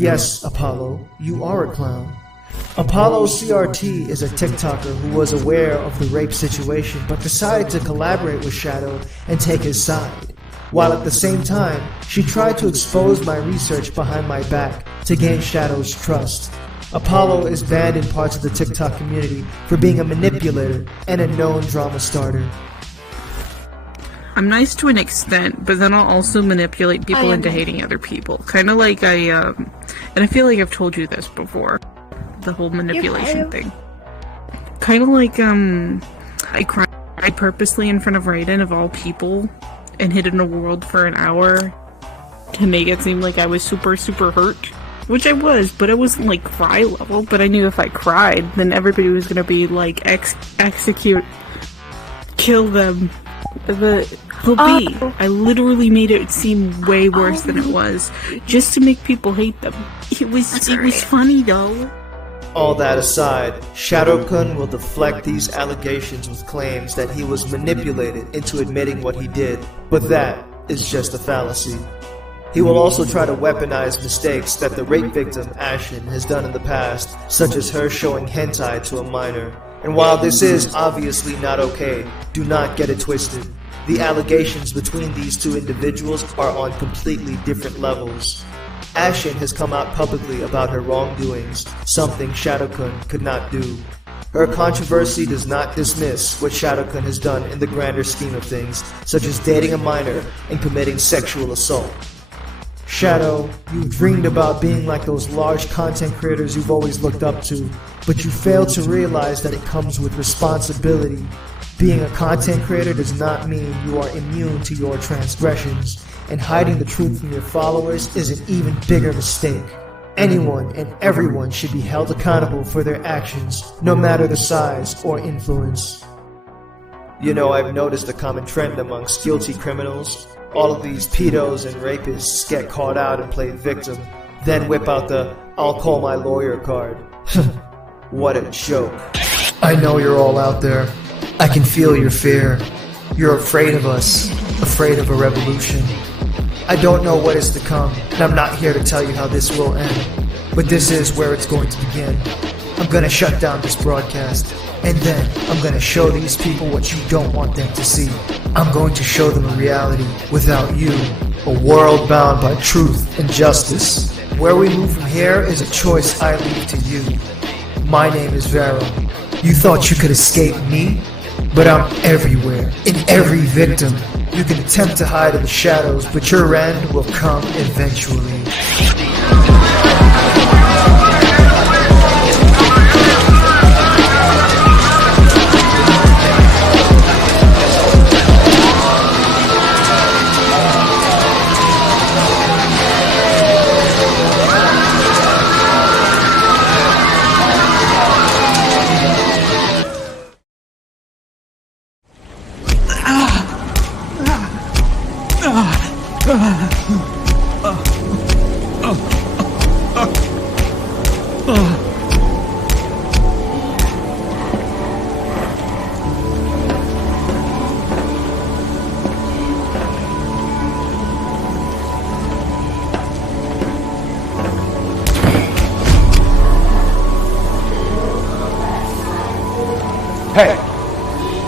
Yes, Apollo, you are a clown. Apollo CRT is a TikToker who was aware of the rape situation but decided to collaborate with Shadow and take his side. While at the same time, she tried to expose my research behind my back to gain Shadow's trust. Apollo is banned in parts of the TikTok community for being a manipulator and a known drama starter. I'm nice to an extent, but then I'll also manipulate people into hating other people. Kind of like and I feel like I've told you this before, the whole manipulation thing. Kind of like, I cried purposely in front of Raiden, of all people, and hid in a world for an hour to make it seem like I was super, super hurt. Which I was, but it wasn't like cry level, but I knew if I cried, then everybody was gonna be like, execute, kill them. I literally made it seem way worse than it was, just to make people hate them. It was funny though. All that aside, Shadow-kun will deflect these allegations with claims that he was manipulated into admitting what he did, but that is just a fallacy. He will also try to weaponize mistakes that the rape victim, Ashen, has done in the past, such as her showing hentai to a minor. And while this is obviously not okay, do not get it twisted. The allegations between these two individuals are on completely different levels. Ashen has come out publicly about her wrongdoings, something Shadow-kun could not do. Her controversy does not dismiss what Shadow-kun has done in the grander scheme of things, such as dating a minor and committing sexual assault. Shadow, you've dreamed about being like those large content creators you've always looked up to, but you fail to realize that it comes with responsibility. Being a content creator does not mean you are immune to your transgressions, and hiding the truth from your followers is an even bigger mistake. Anyone and everyone should be held accountable for their actions, no matter the size or influence. You know, I've noticed a common trend amongst guilty criminals. All of these pedos and rapists get caught out and play victim, then whip out the "I'll call my lawyer" card. What a joke. I know you're all out there. I can feel your fear. You're afraid of us, afraid of a revolution. I don't know what is to come, and I'm not here to tell you how this will end, but this is where it's going to begin. I'm gonna shut down this broadcast, and then I'm gonna show these people what you don't want them to see. I'm going to show them a reality without you, a world bound by truth and justice. Where we move from here is a choice I leave to you. My name is Verum. You thought you could escape me? But I'm everywhere, in every victim. You can attempt to hide in the shadows, but your end will come eventually. Hey,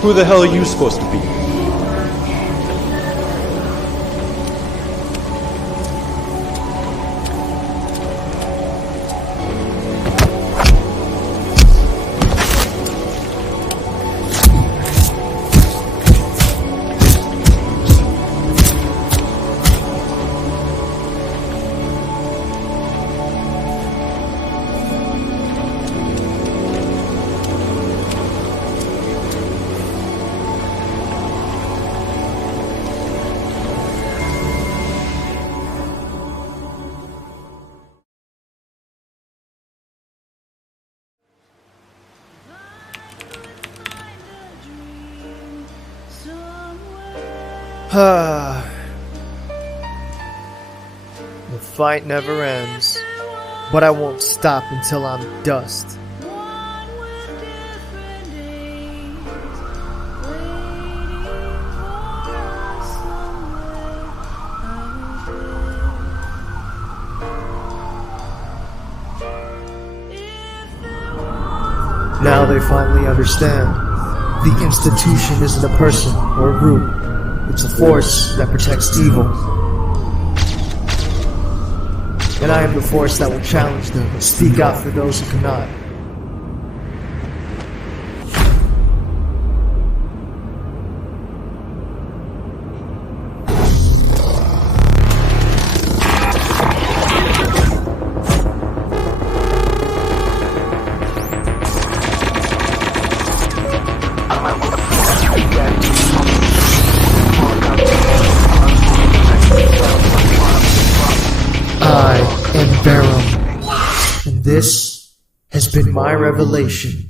who the hell are you supposed to be? The fight never ends, but I won't stop until I'm dust. Now they finally understand. The institution isn't a person or a group. It's a force that protects evil. And and I am the force that will challenge them and speak out for those who cannot. I am Verum, and this has been my revelation.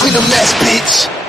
Clean a mess, bitch.